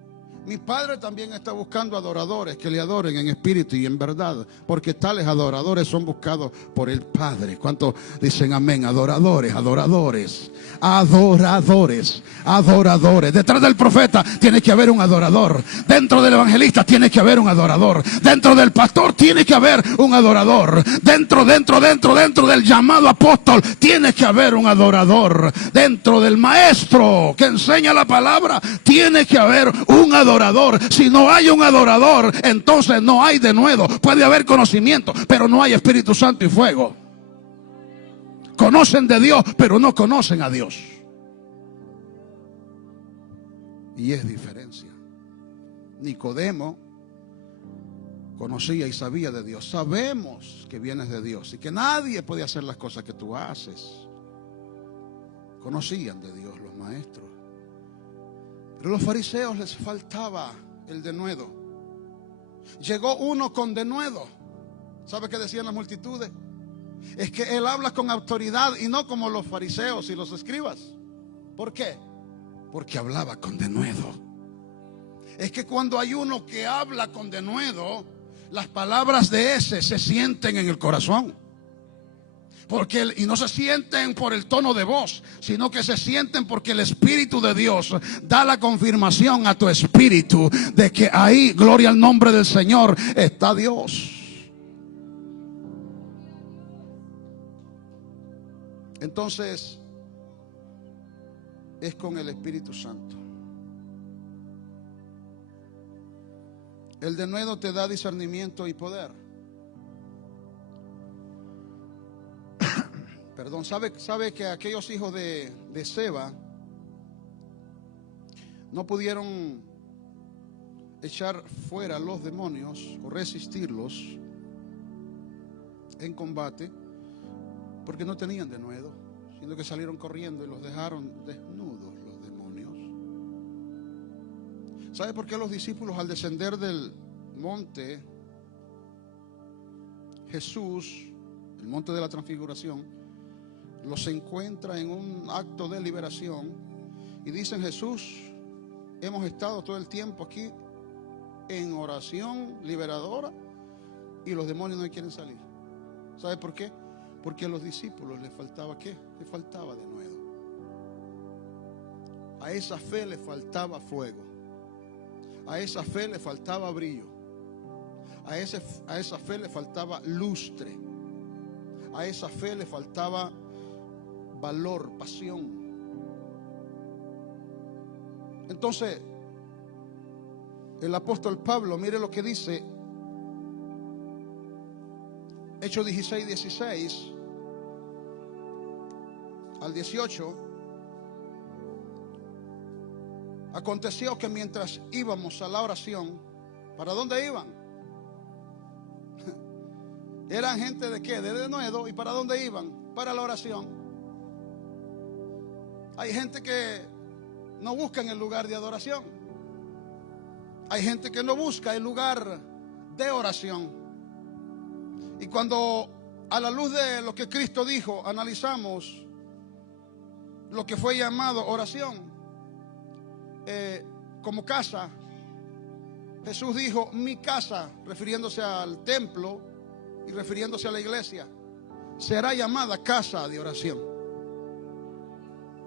Mi Padre también está buscando adoradores que le adoren en espíritu y en verdad, porque tales adoradores son buscados por el Padre. ¿Cuántos dicen amén? Adoradores, adoradores, adoradores, adoradores. Detrás del profeta tiene que haber un adorador. Dentro del evangelista tiene que haber un adorador. Dentro del pastor tiene que haber un adorador. Dentro del llamado apóstol tiene que haber un adorador. Dentro del maestro que enseña la palabra tiene que haber un adorador. Si no hay un adorador, entonces no hay denuedo. Puede haber conocimiento, pero no hay Espíritu Santo y fuego. Conocen de Dios, pero no conocen a Dios. Y es diferencia. Nicodemo conocía y sabía de Dios. Sabemos que vienes de Dios y que nadie puede hacer las cosas que tú haces. Conocían de Dios los maestros. Pero a los fariseos les faltaba el denuedo. Llegó uno con denuedo. ¿Sabe qué decían las multitudes? Es que él habla con autoridad y no como los fariseos y los escribas. ¿Por qué? Porque hablaba con denuedo. Es que cuando hay uno que habla con denuedo, las palabras de ese se sienten en el corazón. Y no se sienten por el tono de voz, sino que se sienten porque el Espíritu de Dios da la confirmación a tu espíritu de que ahí, gloria al nombre del Señor, está Dios. Entonces, es con el Espíritu Santo. El denuedo te da discernimiento y poder. Perdón, ¿sabe que aquellos hijos de Seba no pudieron echar fuera los demonios o resistirlos en combate? Porque no tenían denuedo, sino que salieron corriendo y los dejaron desnudos los demonios. ¿Sabe por qué los discípulos al descender del monte Jesús, el monte de la transfiguración, los encuentra en un acto de liberación y dicen: Jesús, hemos estado todo el tiempo aquí en oración liberadora y los demonios no quieren salir? ¿Sabe por qué? Porque a los discípulos les faltaba ¿qué? Les faltaba denuedo. A esa fe le faltaba fuego. A esa fe le faltaba brillo. A esa fe le faltaba lustre. A esa fe le faltaba valor, pasión. Entonces, el apóstol Pablo, mire lo que dice Hechos 16, 16 al 18. Aconteció que mientras íbamos a la oración, ¿para dónde iban? Eran gente de qué? De denuedo. ¿Y para dónde iban? Para la oración. Hay gente que no busca en el lugar de adoración. Hay gente que no busca el lugar de oración. Y cuando a la luz de lo que Cristo dijo, analizamos lo que fue llamado oración como casa, Jesús dijo: mi casa, refiriéndose al templo y refiriéndose a la iglesia, será llamada casa de oración.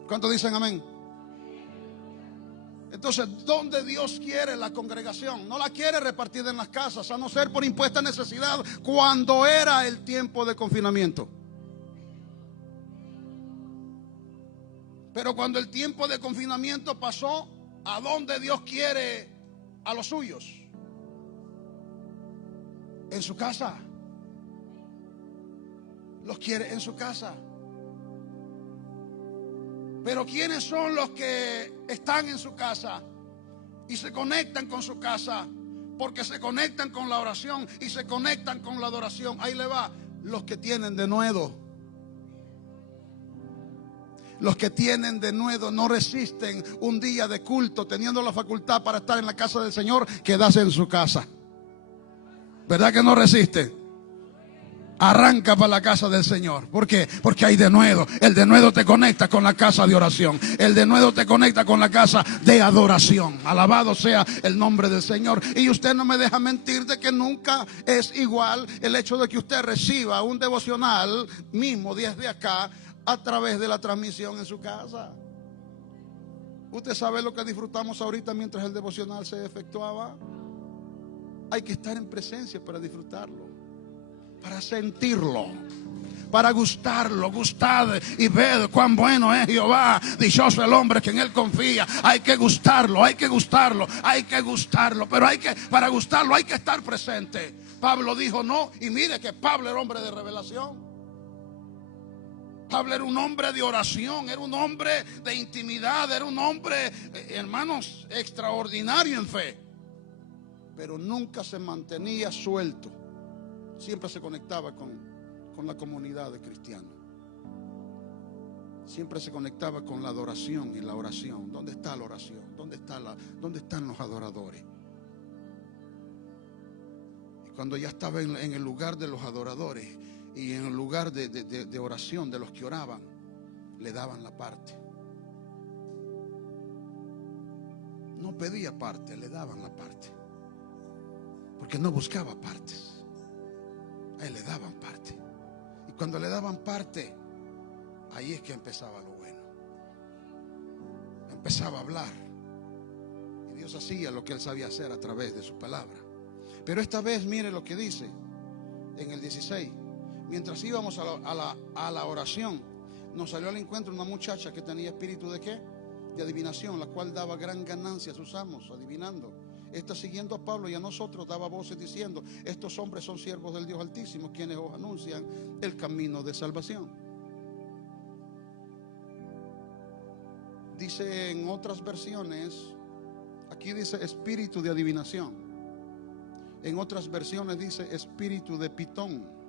¿Cuántos dicen amén? Entonces, ¿dónde Dios quiere la congregación? No la quiere repartida en las casas, a no ser por impuesta necesidad, cuando era el tiempo de confinamiento. Pero cuando el tiempo de confinamiento pasó, ¿a dónde Dios quiere a los suyos? En su casa. Los quiere en su casa. Pero ¿quiénes son los que están en su casa y se conectan con su casa? Porque se conectan con la oración y se conectan con la adoración. Ahí le va. Los que tienen denuedo. Los que tienen denuedo no resisten un día de culto, teniendo la facultad para estar en la casa del Señor, quedarse en su casa. ¿Verdad que no resisten? Arranca para la casa del Señor. ¿Por qué? Porque hay denuedo. El denuedo te conecta con la casa de oración. El denuedo te conecta con la casa de adoración. Alabado sea el nombre del Señor. Y usted no me deja mentir de que nunca es igual el hecho de que usted reciba un devocional mismo desde acá a través de la transmisión en su casa. Usted sabe lo que disfrutamos ahorita mientras el devocional se efectuaba. Hay que estar en presencia para disfrutarlo, para sentirlo, para gustarlo. Gustad y ved cuán bueno es Jehová. Dichoso el hombre que en él confía. Hay que gustarlo, hay que gustarlo, hay que gustarlo. Pero para gustarlo hay que estar presente. Pablo dijo no, y mire que Pablo era hombre de revelación. Pablo era un hombre de oración, era un hombre de intimidad, era un hombre, hermanos, extraordinario en fe. Pero nunca se mantenía suelto. Siempre se conectaba con la comunidad de cristianos. Siempre se conectaba con la adoración y la oración. ¿Dónde está la oración? ¿Dónde están los adoradores? Y cuando ya estaba en el lugar de los adoradores y en el lugar de oración de los que oraban, le daban la parte. No pedía parte, le daban la parte. Porque no buscaba partes. A él le daban parte. Y cuando le daban parte, ahí es que empezaba lo bueno. Empezaba a hablar. Y Dios hacía lo que él sabía hacer a través de su palabra. Pero esta vez mire lo que dice en el 16. Mientras íbamos a la oración, nos salió al encuentro una muchacha que tenía espíritu de ¿qué? De adivinación, la cual daba gran ganancia a sus amos, adivinando. Esta, siguiendo a Pablo y a nosotros, daba voces diciendo: estos hombres son siervos del Dios Altísimo, quienes os anuncian el camino de salvación. Dice en otras versiones, aquí dice espíritu de adivinación. En otras versiones dice espíritu de pitón.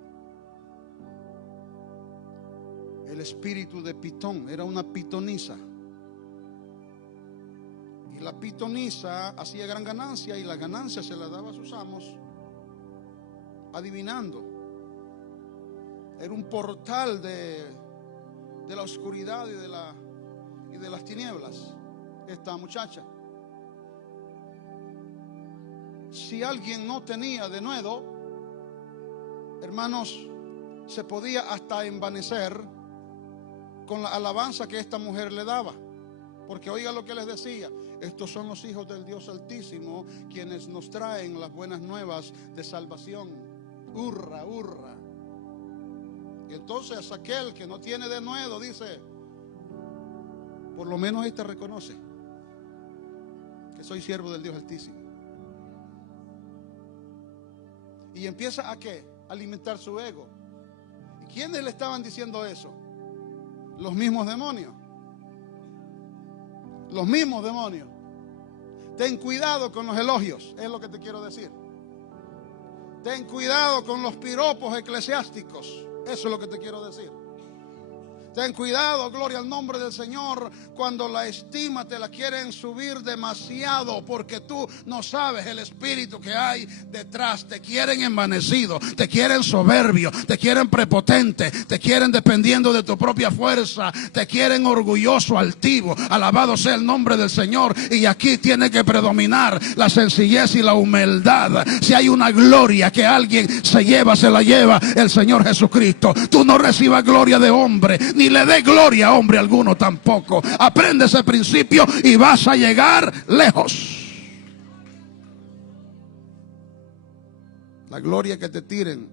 El espíritu de pitón era una pitonisa. Y la pitonisa hacía gran ganancia, y la ganancia se la daba a sus amos adivinando. Era un portal de la oscuridad y de las tinieblas, esta muchacha. Si alguien no tenía denuedo, hermanos, se podía hasta envanecer con la alabanza que esta mujer le daba. Porque oiga lo que les decía: estos son los hijos del Dios Altísimo, quienes nos traen las buenas nuevas de salvación. Hurra, hurra. Y entonces aquel que no tiene denuedo dice: por lo menos este reconoce que soy siervo del Dios Altísimo. Y empieza a ¿qué? Alimentar su ego. ¿Y quiénes le estaban diciendo eso? Los mismos demonios. Los mismos demonios. Ten cuidado con los elogios, es lo que te quiero decir. Ten cuidado con los piropos eclesiásticos, eso es lo que te quiero decir. Ten cuidado, gloria al nombre del Señor, cuando la estima te la quieren subir demasiado, porque tú no sabes el espíritu que hay detrás. Te quieren envanecido, te quieren soberbio, te quieren prepotente, te quieren dependiendo de tu propia fuerza, te quieren orgulloso, altivo. Alabado sea el nombre del Señor. Y aquí tiene que predominar la sencillez y la humildad. Si hay una gloria que alguien se lleva, se la lleva el Señor Jesucristo. Tú no recibas gloria de hombre, ni le dé gloria a hombre alguno tampoco. Aprende ese principio y vas a llegar lejos. La gloria que te tiren,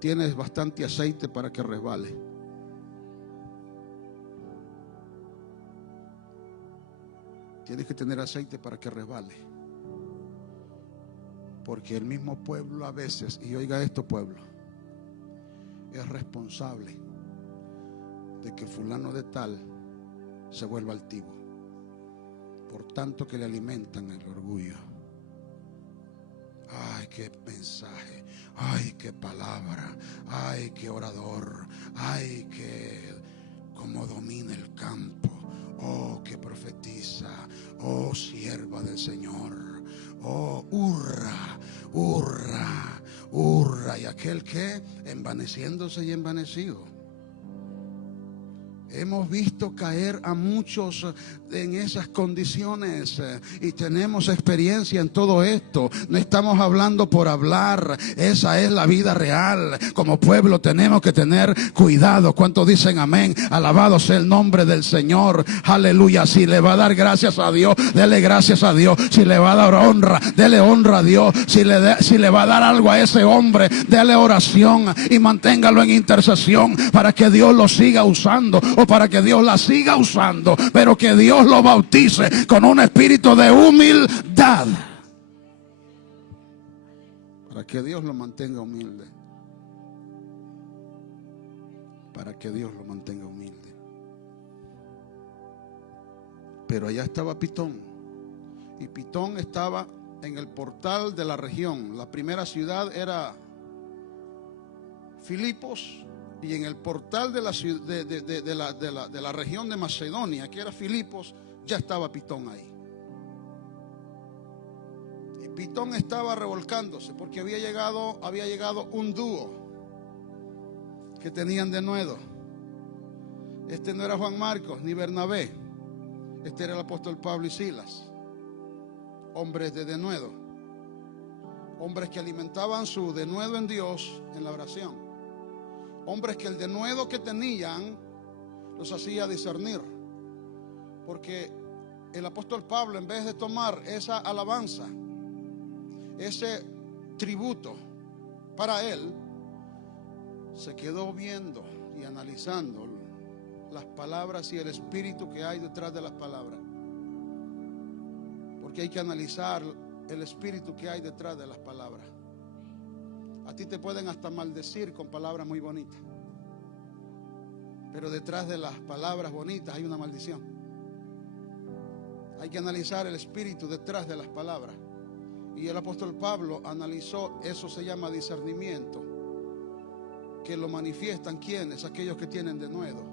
tienes bastante aceite para que resbale. Tienes que tener aceite para que resbale. Porque el mismo pueblo a veces, y oiga esto, pueblo, es responsable de que fulano de tal se vuelva altivo, por tanto que le alimentan el orgullo. Ay, qué mensaje, ay, qué palabra, ay, qué orador, ay, qué cómo domina el campo, oh, que profetiza, oh, sierva del Señor, oh, hurra, hurra, hurra. Y aquel que envaneciéndose y envanecido. Hemos visto caer a muchos en esas condiciones y tenemos experiencia en todo esto. No estamos hablando por hablar, esa es la vida real. Como pueblo tenemos que tener cuidado. ¿Cuántos dicen amén? Alabado sea el nombre del Señor. Aleluya. Si le va a dar gracias a Dios, dele gracias a Dios. Si le va a dar honra, dele honra a Dios. Si le va a dar algo a ese hombre, dele oración y manténgalo en intercesión para que Dios lo siga usando, o para que Dios la siga usando, pero que Dios lo bautice con un espíritu de humildad, para que Dios lo mantenga humilde, para que Dios lo mantenga humilde. Pero allá estaba Pitón, y Pitón estaba en el portal de la región. La primera ciudad era Filipos, y en el portal de la región de Macedonia, que era Filipos, ya estaba Pitón ahí. Y Pitón estaba revolcándose porque había llegado un dúo que tenían denuedo. Este no era Juan Marcos ni Bernabé, este era el apóstol Pablo y Silas, hombres de denuedo, hombres que alimentaban su denuedo en Dios en la oración. Hombres que el denuedo que tenían los hacía discernir. Porque el apóstol Pablo, en vez de tomar esa alabanza, ese tributo para él, se quedó viendo y analizando las palabras y el espíritu que hay detrás de las palabras. Porque hay que analizar el espíritu que hay detrás de las palabras. A ti te pueden hasta maldecir con palabras muy bonitas, pero detrás de las palabras bonitas hay una maldición. Hay que analizar el espíritu detrás de las palabras. Y el apóstol Pablo analizó, eso se llama discernimiento, que lo manifiestan ¿quiénes? Aquellos que tienen denuedo.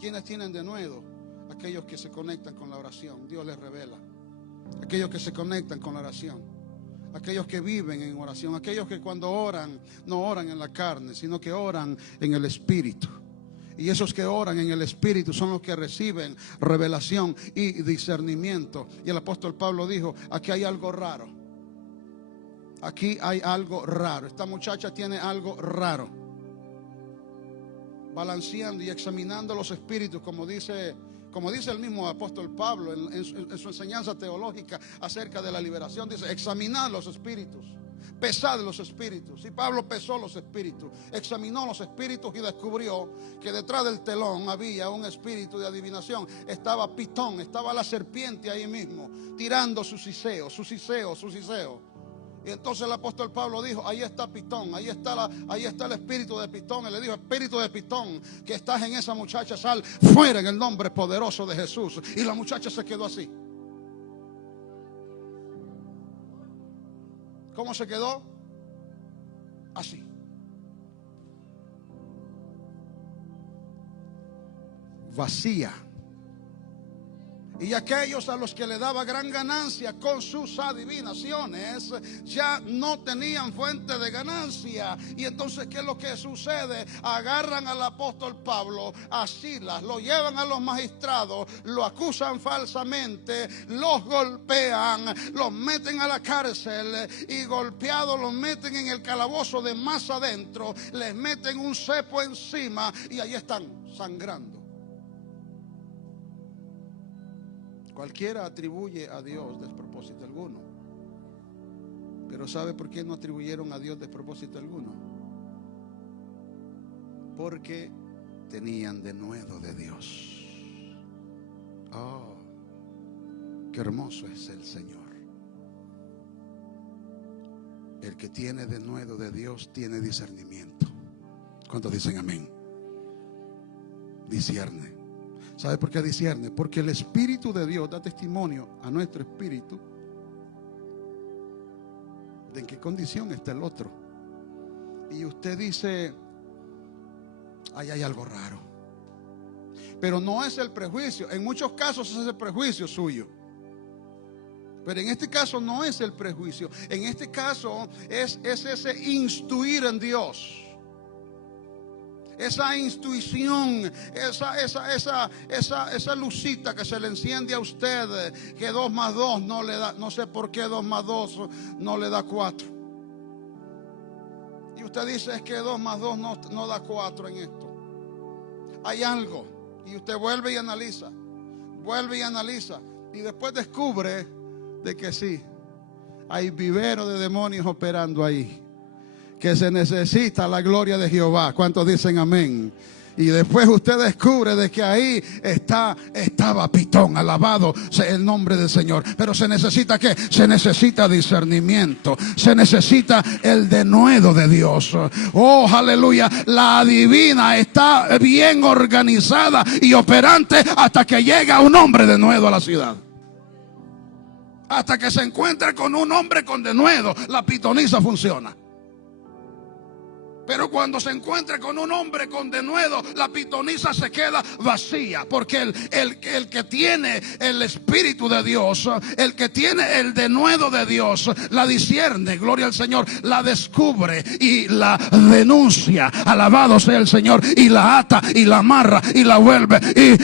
¿Quiénes tienen denuedo? Aquellos que se conectan con la oración. Dios les revela. Aquellos que se conectan con la oración. Aquellos que viven en oración, aquellos que cuando oran, no oran en la carne, sino que oran en el Espíritu. Y esos que oran en el Espíritu son los que reciben revelación y discernimiento. Y el apóstol Pablo dijo, aquí hay algo raro. Aquí hay algo raro. Esta muchacha tiene algo raro. Balanceando y examinando los espíritus, como dice el mismo apóstol Pablo en su enseñanza teológica acerca de la liberación. Dice, examinad los espíritus, pesad los espíritus. Y Pablo pesó los espíritus, examinó los espíritus y descubrió que detrás del telón había un espíritu de adivinación. Estaba Pitón, estaba la serpiente ahí mismo, tirando su siseo. Y entonces el apóstol Pablo dijo, ahí está Pitón, ahí está el espíritu de Pitón. Él le dijo, espíritu de Pitón, que estás en esa muchacha, sal fuera en el nombre poderoso de Jesús. Y la muchacha se quedó así. ¿Cómo se quedó? Así. Vacía. Y aquellos a los que le daba gran ganancia con sus adivinaciones ya no tenían fuente de ganancia. Y entonces, ¿qué es lo que sucede? Agarran al apóstol Pablo, a Silas, lo llevan a los magistrados, lo acusan falsamente, los golpean, los meten a la cárcel y golpeados los meten en el calabozo de más adentro, les meten un cepo encima y ahí están sangrando. Cualquiera atribuye a Dios despropósito alguno. Pero ¿sabe por qué no atribuyeron a Dios despropósito alguno? Porque tenían denuedo de Dios. Oh, qué hermoso es el Señor. El que tiene denuedo de Dios tiene discernimiento. ¿Cuántos dicen amén? discierne. ¿Sabe por qué discierne? Porque el Espíritu de Dios da testimonio a nuestro espíritu de en qué condición está el otro. Y usted dice, ahí hay algo raro. Pero no es el prejuicio. En muchos casos es el prejuicio suyo. Pero en este caso no es el prejuicio. En este caso es ese instruir en Dios. Esa intuición, esa lucita que se le enciende a usted, que 2 más 2 no le da, no sé por qué 2 más 2 no le da 4. Y usted dice, es que 2 más 2 no da 4 en esto. Hay algo. Y usted vuelve y analiza. Y después descubre de que sí, hay vivero de demonios operando ahí, que se necesita la gloria de Jehová. ¿Cuántos dicen amén? Y después usted descubre de que ahí estaba Pitón. Alabado sea el nombre del Señor. Pero se necesita ¿qué? Se necesita discernimiento. Se necesita el denuedo de Dios. Oh, aleluya. La adivina está bien organizada y operante hasta que llega un hombre denuedo a la ciudad. Hasta que se encuentre con un hombre con denuedo, la pitonisa funciona. Pero cuando se encuentre con un hombre con denuedo, la pitonisa se queda vacía. Porque el que tiene el Espíritu de Dios, el que tiene el denuedo de Dios, la discierne, gloria al Señor, la descubre y la denuncia. Alabado sea el Señor. Y la ata y la amarra y la vuelve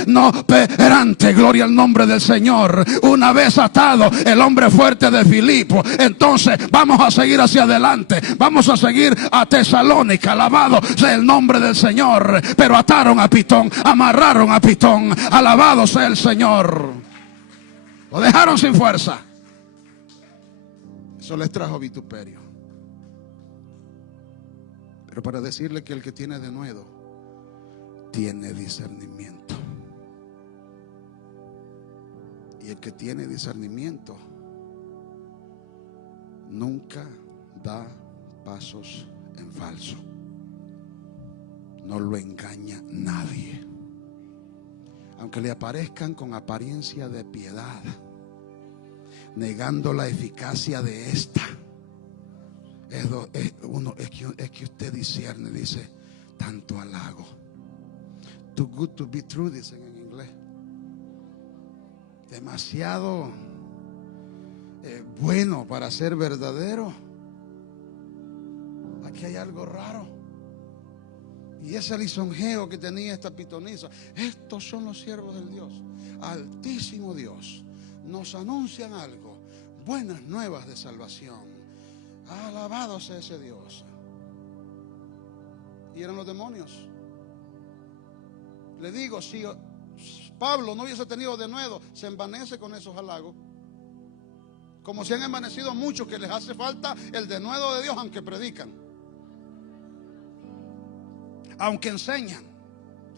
inoperante. Gloria al nombre del Señor. Una vez atado el hombre fuerte de Filipo, entonces vamos a seguir hacia adelante. Vamos a seguir a Tesalónica. Alabado sea el nombre del Señor. Pero ataron a Pitón, amarraron a Pitón. Alabado sea el Señor. Lo dejaron sin fuerza. Eso les trajo vituperio. Pero para decirle que el que tiene denuedo tiene discernimiento. Y el que tiene discernimiento nunca da pasos en falso. No lo engaña nadie. Aunque le aparezcan con apariencia de piedad, negando la eficacia de esta. Es que usted discierne, dice, tanto halago. Too good to be true, dicen en inglés. Demasiado bueno para ser verdadero. Aquí hay algo raro. Y ese lisonjeo que tenía esta pitonisa. Estos son los siervos del Dios, Altísimo Dios. Nos anuncian algo, buenas nuevas de salvación. Alabado sea ese Dios. Y eran los demonios. Le digo, si Pablo no hubiese tenido denuedo, se envanece con esos halagos. Como se han envanecido muchos que les hace falta el denuedo de Dios, aunque predican, aunque enseñan,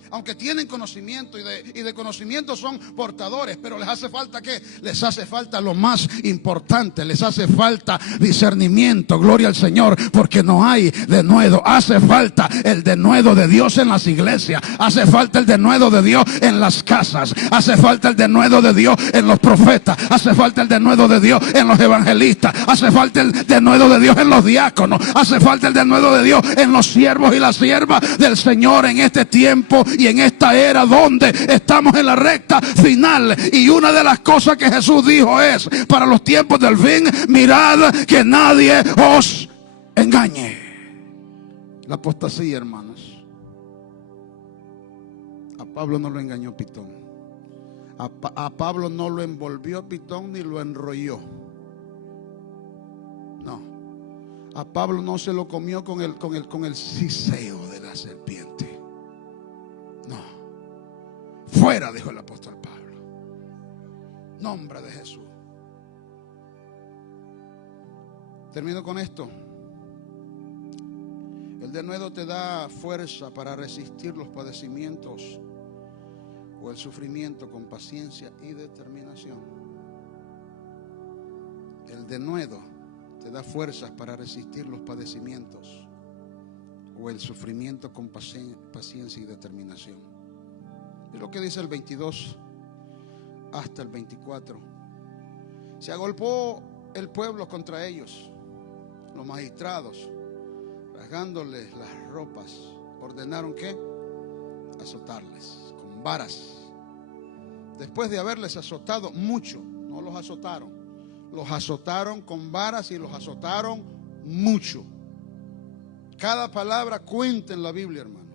aunque tienen conocimiento y de conocimiento son portadores, pero les hace falta ¿qué? Les hace falta lo más importante, les hace falta discernimiento. Gloria al Señor, porque no hay denuedo. Hace falta el denuedo de Dios en las iglesias, hace falta el denuedo de Dios en las casas, hace falta el denuedo de Dios en los profetas, hace falta el denuedo de Dios en los evangelistas, hace falta el denuedo de Dios en los diáconos, hace falta el denuedo de Dios en los siervos y las siervas del Señor en este tiempo y en esta era donde estamos en la recta final. Y una de las cosas que Jesús dijo es: para los tiempos del fin, mirad que nadie os engañe. La apostasía, hermanos. A Pablo no lo engañó Pitón. A Pablo no lo envolvió Pitón ni lo enrolló. No. A Pablo no se lo comió con el siseo de la serpiente. No. Fuera, dijo el apóstol Pablo. Nombre de Jesús. Termino con esto. El denuedo te da fuerza para resistir los padecimientos o el sufrimiento con paciencia y determinación. El denuedo te da fuerzas para resistir los padecimientos o el sufrimiento con paciencia y determinación. Es lo que dice el 22 hasta el 24. Se agolpó el pueblo contra ellos, los magistrados, rasgándoles las ropas, ordenaron que azotarles con varas. Después de haberles azotado mucho, no los azotaron con varas y los azotaron mucho. Cada palabra cuenta en la Biblia, hermano.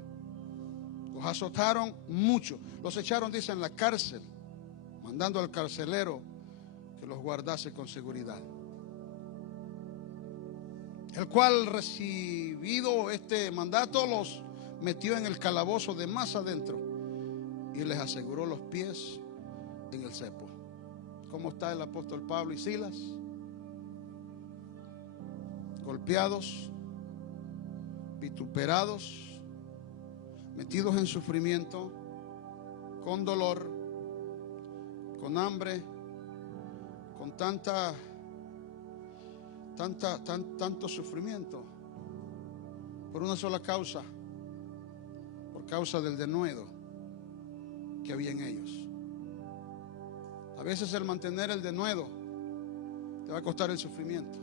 Los azotaron mucho. Los echaron, dice, en la cárcel, mandando al carcelero que los guardase con seguridad. El cual, recibido este mandato, los metió en el calabozo de más adentro y les aseguró los pies en el cepo. ¿Cómo está el apóstol Pablo y Silas? Golpeados, vituperados, metidos en sufrimiento, con dolor, con hambre, con tanto sufrimiento, por una sola causa, por causa del denuedo que había en ellos. A veces el mantener el denuedo te va a costar el sufrimiento,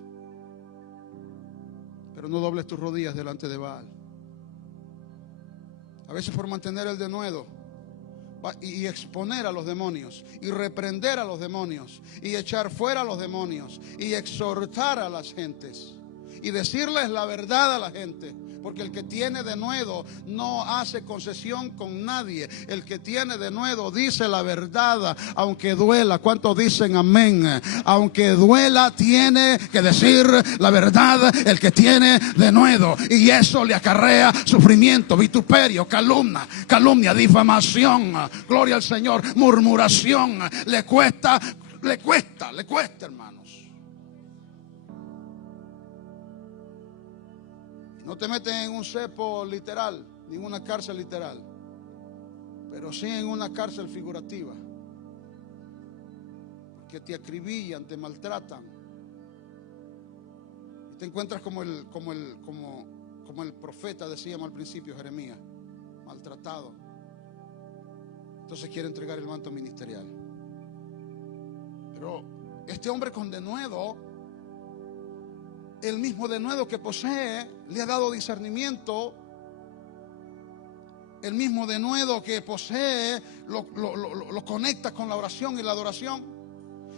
pero no dobles tus rodillas delante de Baal. A veces por mantener el denuedo y exponer a los demonios y reprender a los demonios y echar fuera a los demonios y exhortar a las gentes y decirles la verdad a la gente. Porque el que tiene denuedo no hace concesión con nadie. El que tiene denuedo dice la verdad, aunque duela. ¿Cuántos dicen amén? Aunque duela, tiene que decir la verdad el que tiene denuedo. Y eso le acarrea sufrimiento, vituperio, calumnia, difamación. Gloria al Señor, murmuración. Le cuesta, hermanos. No te meten en un cepo literal, ni en una cárcel literal, pero sí en una cárcel figurativa, porque te acribillan, te maltratan, y te encuentras como el profeta decíamos al principio, Jeremías, maltratado. Entonces quiere entregar el manto ministerial. Pero este hombre con denuedo, el mismo denuedo que posee, le ha dado discernimiento. El mismo denuedo que posee lo conecta con la oración y la adoración.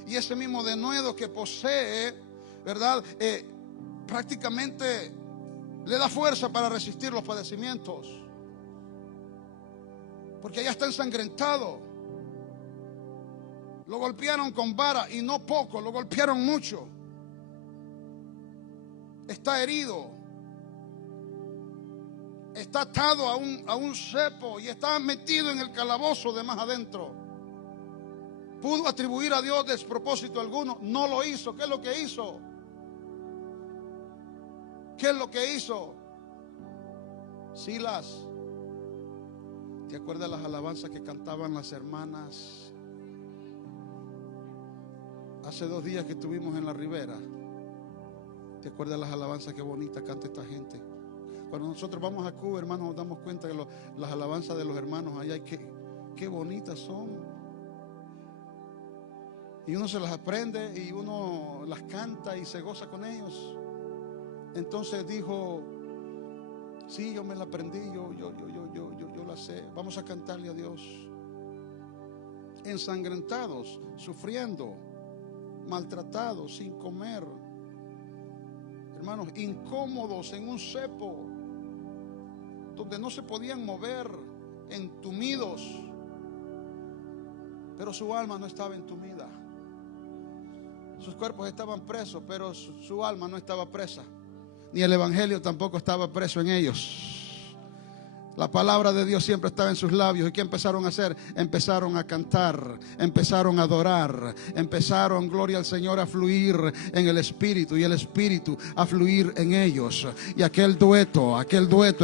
Y ese mismo denuedo que posee, ¿verdad? Prácticamente le da fuerza para resistir los padecimientos, porque ya está ensangrentado. Lo golpearon con vara, y no poco, lo golpearon mucho. Está herido, está atado a un cepo y está metido en el calabozo de más adentro. ¿Pudo atribuir a Dios despropósito alguno? No lo hizo. ¿Qué es lo que hizo? ¿Qué es lo que hizo? Silas, ¿te acuerdas las alabanzas que cantaban las hermanas? Hace 2 días que estuvimos en la Ribera. ¿Te acuerdas las alabanzas? Qué bonita canta esta gente. Cuando nosotros vamos a Cuba, hermanos, nos damos cuenta que las alabanzas de los hermanos allá, qué bonitas son. Y uno se las aprende y uno las canta y se goza con ellos. Entonces dijo, sí, yo me la aprendí, yo la sé. Vamos a cantarle a Dios. Ensangrentados, sufriendo, maltratados, sin comer. Hermanos, incómodos en un cepo donde no se podían mover, entumidos, pero su alma no estaba entumida. Sus cuerpos estaban presos, pero su alma no estaba presa, ni el evangelio tampoco estaba preso en ellos. La palabra de Dios siempre estaba en sus labios. ¿Y qué empezaron a hacer? Empezaron a cantar, empezaron a adorar, empezaron, gloria al Señor, a fluir en el Espíritu, y el Espíritu a fluir en ellos. Y aquel dueto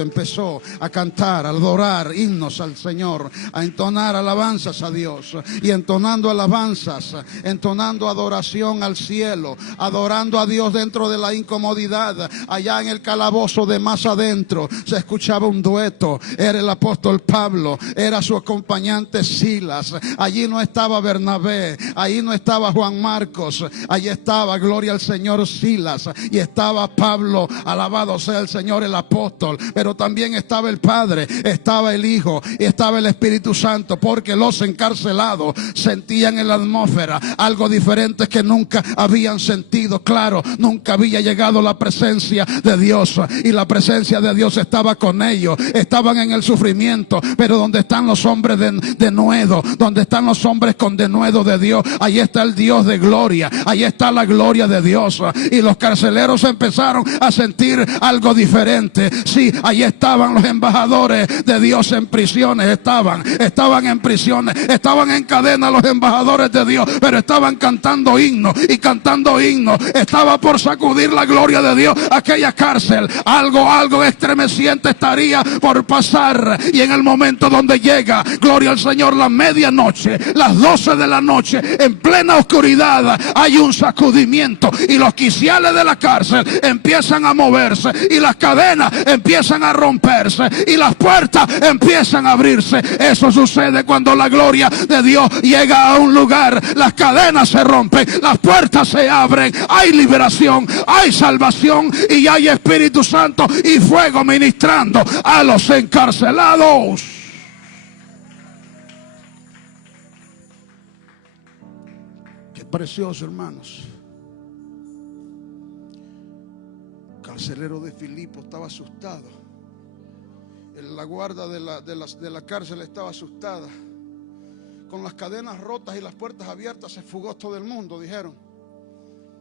empezó a cantar, a adorar himnos al Señor, a entonar alabanzas a Dios. Y entonando alabanzas, entonando adoración al cielo, adorando a Dios dentro de la incomodidad, allá en el calabozo de más adentro, se escuchaba un dueto. Pablo, era el apóstol Pablo, era su acompañante Silas. Allí no estaba Bernabé, ahí no estaba Juan Marcos, allí estaba, gloria al Señor, Silas, y estaba Pablo, alabado sea el Señor, el apóstol. Pero también estaba el Padre, estaba el Hijo y estaba el Espíritu Santo, porque los encarcelados sentían en la atmósfera algo diferente que nunca habían sentido. Claro, nunca había llegado la presencia de Dios, y la presencia de Dios estaba con ellos. Estaban en el sufrimiento, pero donde están los hombres de denuedo, donde están los hombres con denuedo de Dios, ahí está el Dios de gloria, ahí está la gloria de Dios. Y los carceleros empezaron a sentir algo diferente. Sí, ahí estaban los embajadores de Dios en prisiones, estaban en prisiones, estaban en cadena los embajadores de Dios, pero estaban cantando himnos y cantando himnos. Estaba por sacudir la gloria de Dios aquella cárcel. Algo estremeciente estaría por pasar, y en el momento donde llega, gloria al Señor, la medianoche, las 12 de la noche, en plena oscuridad, hay un sacudimiento y los quiciales de la cárcel empiezan a moverse y las cadenas empiezan a romperse y las puertas empiezan a abrirse. Eso sucede cuando la gloria de Dios llega a un lugar. Las cadenas se rompen, las puertas se abren, hay liberación, hay salvación y hay Espíritu Santo y fuego ministrando a los encarcelados. Qué precioso, hermanos. El carcelero de Filipo estaba asustado. La guarda de la cárcel estaba asustada. Con las cadenas rotas y las puertas abiertas se fugó todo el mundo, dijeron.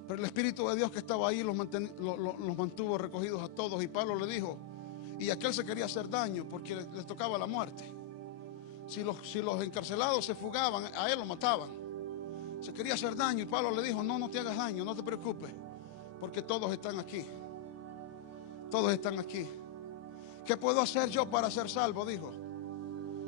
Pero el Espíritu de Dios que estaba ahí los mantuvo recogidos a todos. Y Pablo le dijo, y aquel se quería hacer daño porque les tocaba la muerte. Si los encarcelados se fugaban, a él lo mataban. Se quería hacer daño y Pablo le dijo, no te hagas daño, no te preocupes, porque todos están aquí. Todos están aquí. ¿Qué puedo hacer yo para ser salvo? Dijo.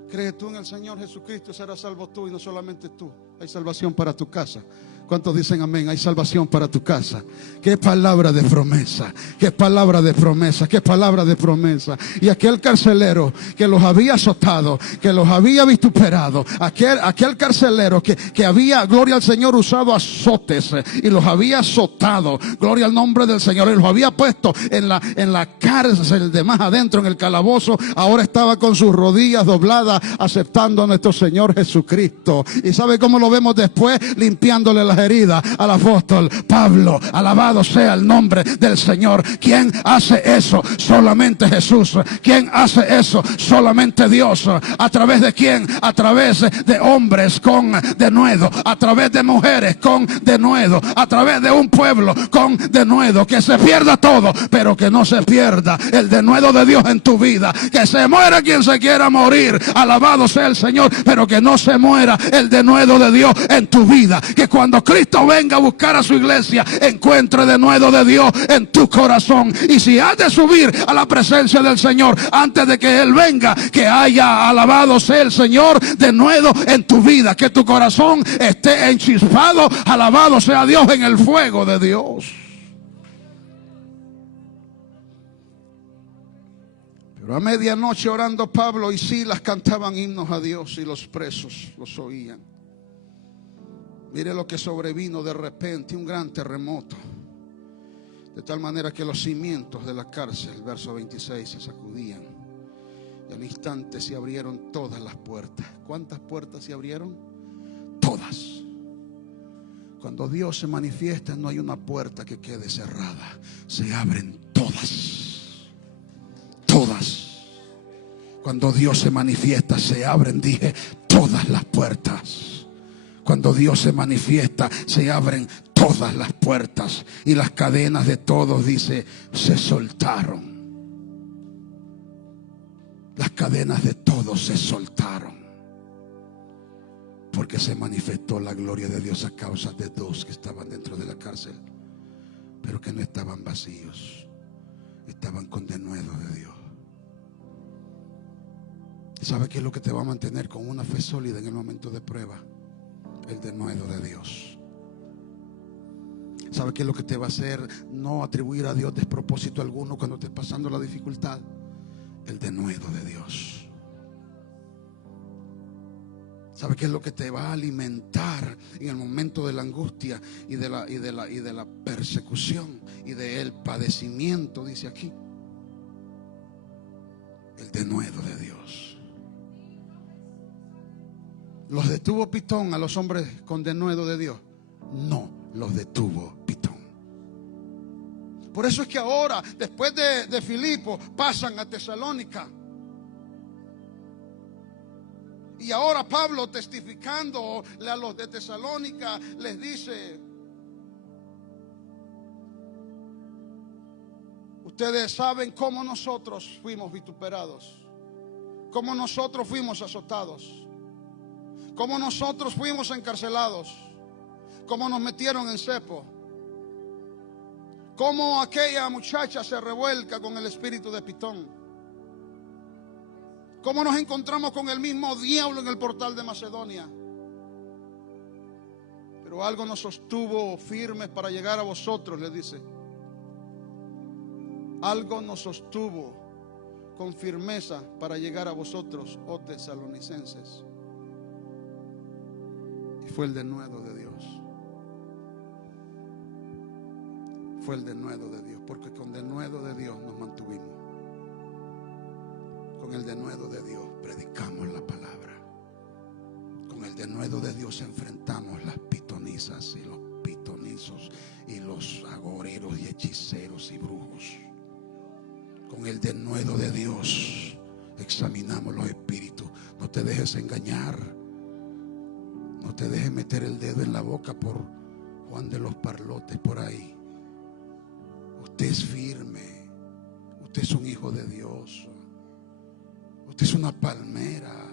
Cree tú en el Señor Jesucristo y serás salvo tú, y no solamente tú. Hay salvación para tu casa. ¿Cuántos dicen amén? Hay salvación para tu casa. Qué palabra de promesa, qué palabra de promesa, qué palabra de promesa. Y aquel carcelero que los había azotado, que los había vituperado, aquel carcelero que había, gloria al Señor, usado azotes y los había azotado, gloria al nombre del Señor, y los había puesto en la cárcel de más adentro, en el calabozo. Ahora estaba con sus rodillas dobladas aceptando a nuestro Señor Jesucristo. ¿Y sabe cómo lo vemos después? Limpiándole las heridas al apóstol Pablo. Alabado sea el nombre del Señor. ¿Quién hace eso? Solamente Jesús. ¿Quién hace eso? Solamente Dios. ¿A través de quién? A través de hombres con denuedo, a través de mujeres con denuedo, a través de un pueblo con denuedo. Que se pierda todo, pero que no se pierda el denuedo de Dios en tu vida. Que se muera quien se quiera morir, alabado sea el Señor, pero que no se muera el denuedo de Dios en tu vida. Que cuando Cristo venga a buscar a su iglesia, encuentre denuedo de Dios en tu corazón. Y si has de subir a la presencia del Señor antes de que Él venga, que haya, alabado sea el Señor, denuedo en tu vida. Que tu corazón esté enchispado, alabado sea Dios, en el fuego de Dios. Pero a medianoche, orando, Pablo y Silas cantaban himnos a Dios y los presos los oían. Mire lo que sobrevino de repente, un gran terremoto, de tal manera que los cimientos de la cárcel, verso 26, se sacudían, y al instante se abrieron todas las puertas. ¿Cuántas puertas se abrieron? Todas. Cuando Dios se manifiesta, no hay una puerta que quede cerrada, se abren todas. Todas. Cuando Dios se manifiesta, se abren, dije, todas las puertas. Cuando Dios se manifiesta, se abren todas las puertas, y las cadenas de todos, dice, se soltaron. Las cadenas de todos se soltaron, porque se manifestó la gloria de Dios a causa de dos que estaban dentro de la cárcel, pero que no estaban vacíos, estaban con denuedo de Dios. ¿Sabe qué es lo que te va a mantener con una fe sólida en el momento de prueba? El denuedo de Dios. ¿Sabe qué es lo que te va a hacer no atribuir a Dios despropósito alguno cuando estés pasando la dificultad? El denuedo de Dios. ¿Sabe qué es lo que te va a alimentar en el momento de la angustia y de la persecución y del padecimiento? Dice aquí, el denuedo de Dios. ¿Los detuvo Pitón a los hombres con denuedo de Dios? No, los detuvo Pitón. Por eso es que ahora, después de Filipo, pasan a Tesalónica. Y ahora Pablo, testificándole a los de Tesalónica, les dice: ustedes saben cómo nosotros fuimos vituperados, cómo nosotros fuimos azotados, cómo nosotros fuimos encarcelados, cómo nos metieron en cepo, cómo aquella muchacha se revuelca con el espíritu de Pitón, cómo nos encontramos con el mismo diablo en el portal de Macedonia. Pero algo nos sostuvo firmes para llegar a vosotros, les dice. Algo nos sostuvo con firmeza para llegar a vosotros, oh tesalonicenses. Y fue el denuedo de Dios. Fue el denuedo de Dios, porque con denuedo de Dios nos mantuvimos. Con el denuedo de Dios predicamos la palabra. Con el denuedo de Dios enfrentamos las pitonizas y los pitonizos y los agoreros y hechiceros y brujos. Con el denuedo de Dios examinamos los espíritus. No te dejes engañar. No te dejes meter el dedo en la boca por Juan de los Parlotes por ahí. Usted es firme. Usted es un hijo de Dios. Usted es una palmera.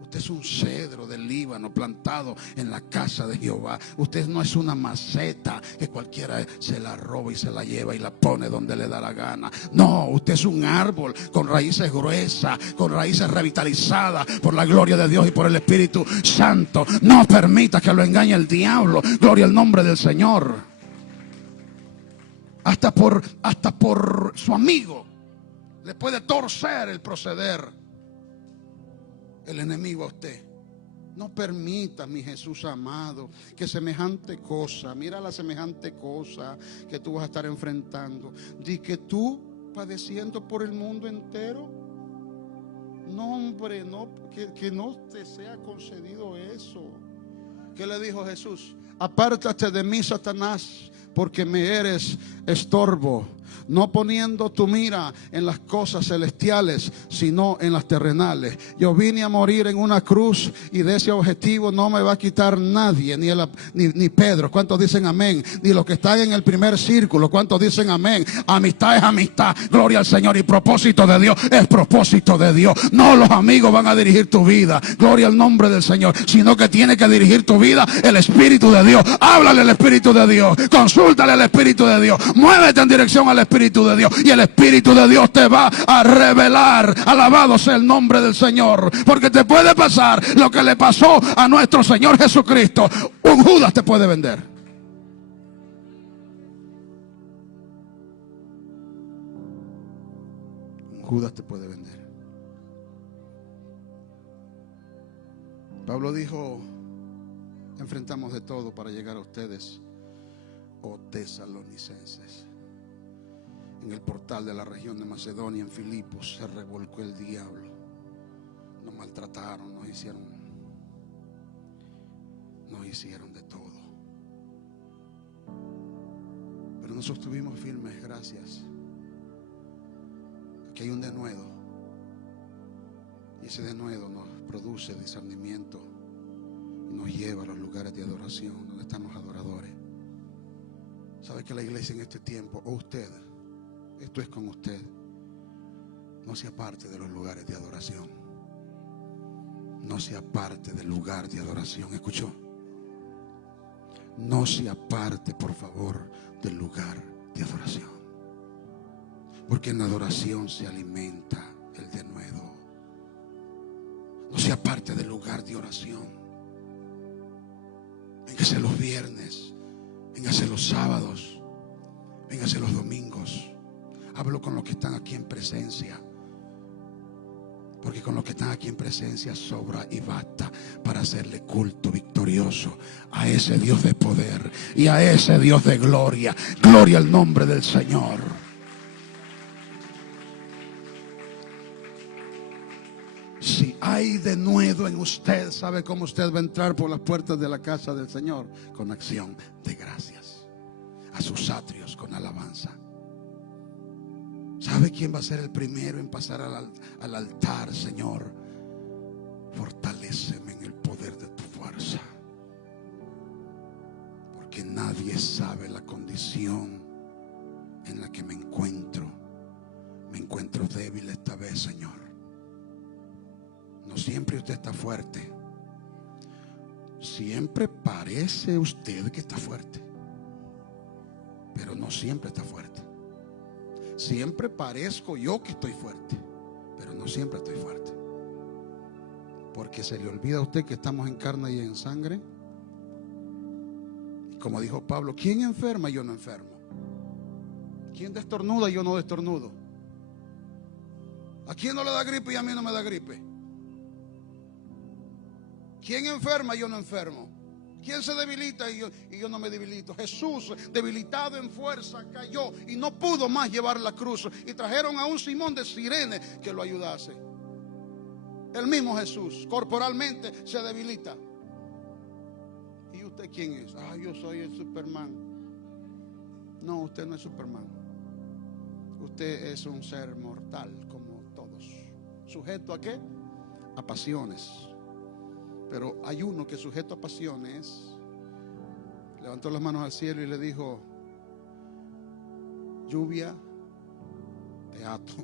Usted es un cedro del Líbano plantado en la casa de Jehová. Usted no es una maceta que cualquiera se la roba y se la lleva y la pone donde le da la gana. No, usted es un árbol con raíces gruesas, con raíces revitalizadas por la gloria de Dios y por el Espíritu Santo. No permita que lo engañe el diablo. Gloria al nombre del Señor. Hasta por su amigo le puede torcer el proceder el enemigo a usted. No permita, mi Jesús amado, que semejante cosa, mira la semejante cosa que tú vas a estar enfrentando, di que tú padeciendo por el mundo entero. No, hombre, no, que no te sea concedido eso. ¿Qué le dijo Jesús? Apártate de mí, Satanás, porque me eres estorbo, no poniendo tu mira en las cosas celestiales, sino en las terrenales. Yo vine a morir en una cruz y de ese objetivo no me va a quitar nadie, ni Pedro. ¿Cuántos dicen amén? Ni los que están en el primer círculo. ¿Cuántos dicen amén? Amistad es amistad, gloria al Señor, y propósito de Dios es propósito de Dios. No los amigos van a dirigir tu vida, gloria al nombre del Señor, sino que tiene que dirigir tu vida el Espíritu de Dios. Háblale al Espíritu de Dios, consúltale al Espíritu de Dios, muévete en dirección al Espíritu de Dios y el Espíritu de Dios te va a revelar. Alabado sea el nombre del Señor, porque te puede pasar lo que le pasó a nuestro Señor Jesucristo. Un Judas te puede vender. Un Judas te puede vender. Pablo dijo: enfrentamos de todo para llegar a ustedes, oh tesalonicenses. En el portal de la región de Macedonia, en Filipos, se revolcó el diablo. Nos maltrataron, nos hicieron de todo. Pero nos sostuvimos firmes gracias. Aquí hay un denuedo. Y ese denuedo nos produce discernimiento y nos lleva a los lugares de adoración donde están los adoradores. ¿Sabe que la iglesia en este tiempo, o usted, esto es con usted, no se aparte de los lugares de adoración? No se aparte del lugar de adoración. ¿Escuchó? No se aparte, por favor, del lugar de adoración, porque en la adoración se alimenta el denuedo. No se aparte del lugar de oración. Véngase los viernes, véngase los sábados, véngase los domingos. Hablo con los que están aquí en presencia. Porque con los que están aquí en presencia sobra y basta para hacerle culto victorioso a ese Dios de poder y a ese Dios de gloria. Gloria al nombre del Señor. Si hay denuedo en usted, ¿sabe cómo usted va a entrar por las puertas de la casa del Señor? Con acción de gracias. A sus atrios con alabanza. ¿Sabe quién va a ser el primero en pasar al altar? Señor, fortaléceme en el poder de tu fuerza. Porque nadie sabe la condición en la que me encuentro. Me encuentro débil esta vez, Señor. No siempre usted está fuerte. Siempre parece usted que está fuerte, pero no siempre está fuerte. Siempre parezco yo que estoy fuerte, pero no siempre estoy fuerte. Porque se le olvida a usted que estamos en carne y en sangre. Y como dijo Pablo, ¿quién enferma y yo no enfermo? ¿Quién destornuda y yo no destornudo? ¿A quién no le da gripe y a mí no me da gripe? ¿Quién enferma y yo no enfermo? ¿Quién se debilita y yo no me debilito? Jesús, debilitado en fuerza, cayó y no pudo más llevar la cruz. Y trajeron a un Simón de Cirene que lo ayudase. El mismo Jesús, corporalmente, se debilita. ¿Y usted quién es? Yo soy el Superman. No, usted no es Superman. Usted es un ser mortal como todos. ¿Sujeto a qué? A pasiones. Pero hay uno que sujeto a pasiones levantó las manos al cielo y le dijo: lluvia, te ato.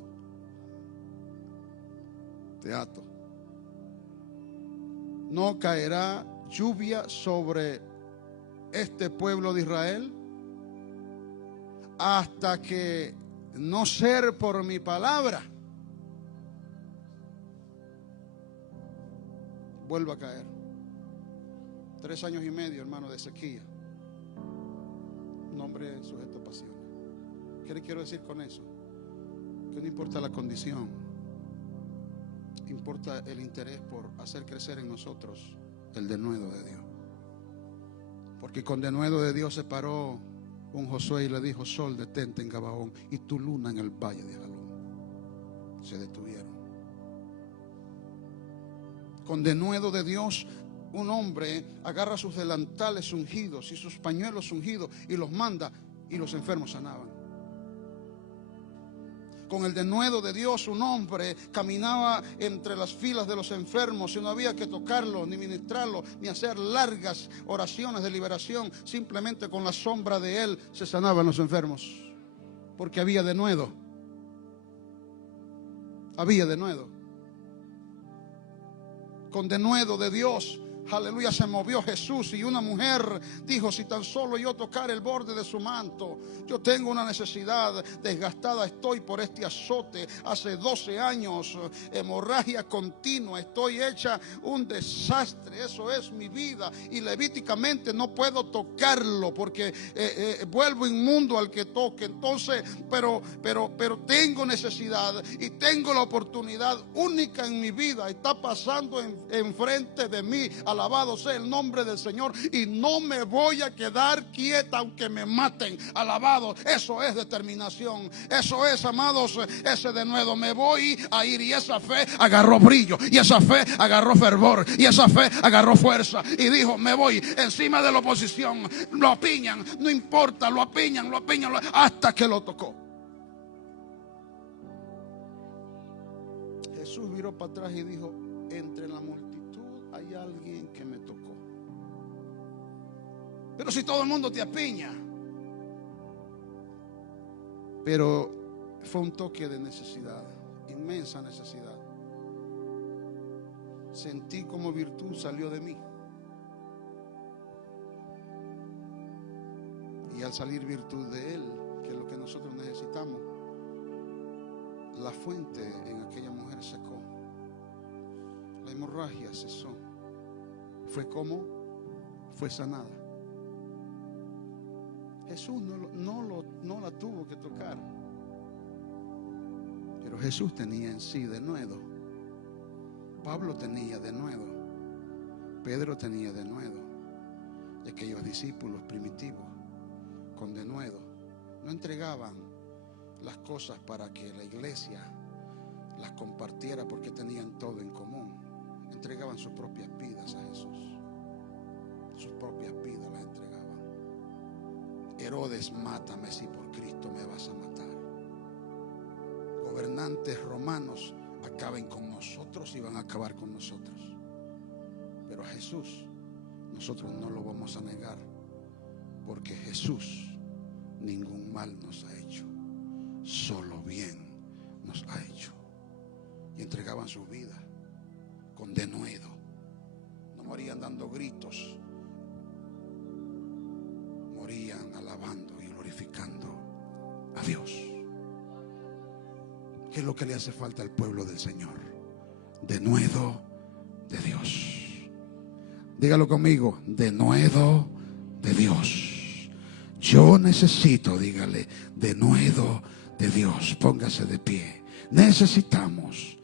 Te ato. No caerá lluvia sobre este pueblo de Israel hasta que no ser por mi palabra vuelva a caer. 3 años y medio, hermano, de sequía. Un hombre sujeto a pasiones. ¿Qué le quiero decir con eso? Que no importa la condición, importa el interés por hacer crecer en nosotros el denuedo de Dios. Porque con denuedo de Dios se paró un Josué y le dijo: sol, detente en Gabaón, y tu luna en el valle de Jalón. Se detuvieron. Con denuedo de Dios, un hombre agarra sus delantales ungidos y sus pañuelos ungidos y los manda, y los enfermos sanaban. Con el denuedo de Dios, un hombre caminaba entre las filas de los enfermos y no había que tocarlo, ni ministrarlo, ni hacer largas oraciones de liberación. Simplemente con la sombra de él se sanaban los enfermos, porque había denuedo. Había denuedo. Con denuedo de Dios, aleluya, se movió Jesús, y una mujer dijo: si tan solo yo tocar el borde de su manto. Yo tengo una necesidad, desgastada estoy por este azote, hace 12 años, hemorragia continua, estoy hecha un desastre, eso es mi vida, y levíticamente no puedo tocarlo porque vuelvo inmundo al que toque. Entonces, pero tengo necesidad y tengo la oportunidad única en mi vida, está pasando enfrente de mí. Alabado sea el nombre del Señor, y no me voy a quedar quieta aunque me maten. Alabado, eso es determinación, eso es, amados, ese denuedo. Me voy a ir, y esa fe agarró brillo, y esa fe agarró fervor, y esa fe agarró fuerza, y dijo: me voy encima de la oposición. Lo apiñan, no importa, lo apiñan, hasta que lo tocó. Jesús miró para atrás y dijo: entre la multitud hay alguien que me tocó. Pero si todo el mundo te apiña. Pero fue un toque de necesidad, inmensa necesidad. Sentí como virtud salió de mí, y al salir virtud de Él, que es lo que nosotros necesitamos, la fuente en aquella mujer secó, la hemorragia cesó. Fue como fue sanada. Jesús no la tuvo que tocar, pero Jesús tenía en sí denuedo. Pablo tenía denuedo, Pedro tenía denuedo, y aquellos discípulos primitivos con denuedo no entregaban las cosas para que la iglesia las compartiera porque tenían todo en común. Entregaban sus propias vidas a Jesús, sus propias vidas las entregaban. Herodes, mátame si por Cristo me vas a matar. Gobernantes romanos, acaben con nosotros y van a acabar con nosotros. Pero a Jesús nosotros no lo vamos a negar, porque Jesús ningún mal nos ha hecho, solo bien nos ha hecho. Y entregaban su vida con denuedo, no morían dando gritos, morían alabando y glorificando a Dios. ¿Qué es lo que le hace falta al pueblo del Señor? Denuedo de Dios. Dígalo conmigo, denuedo de Dios. Yo necesito, dígale, denuedo de Dios. Póngase de pie. Necesitamos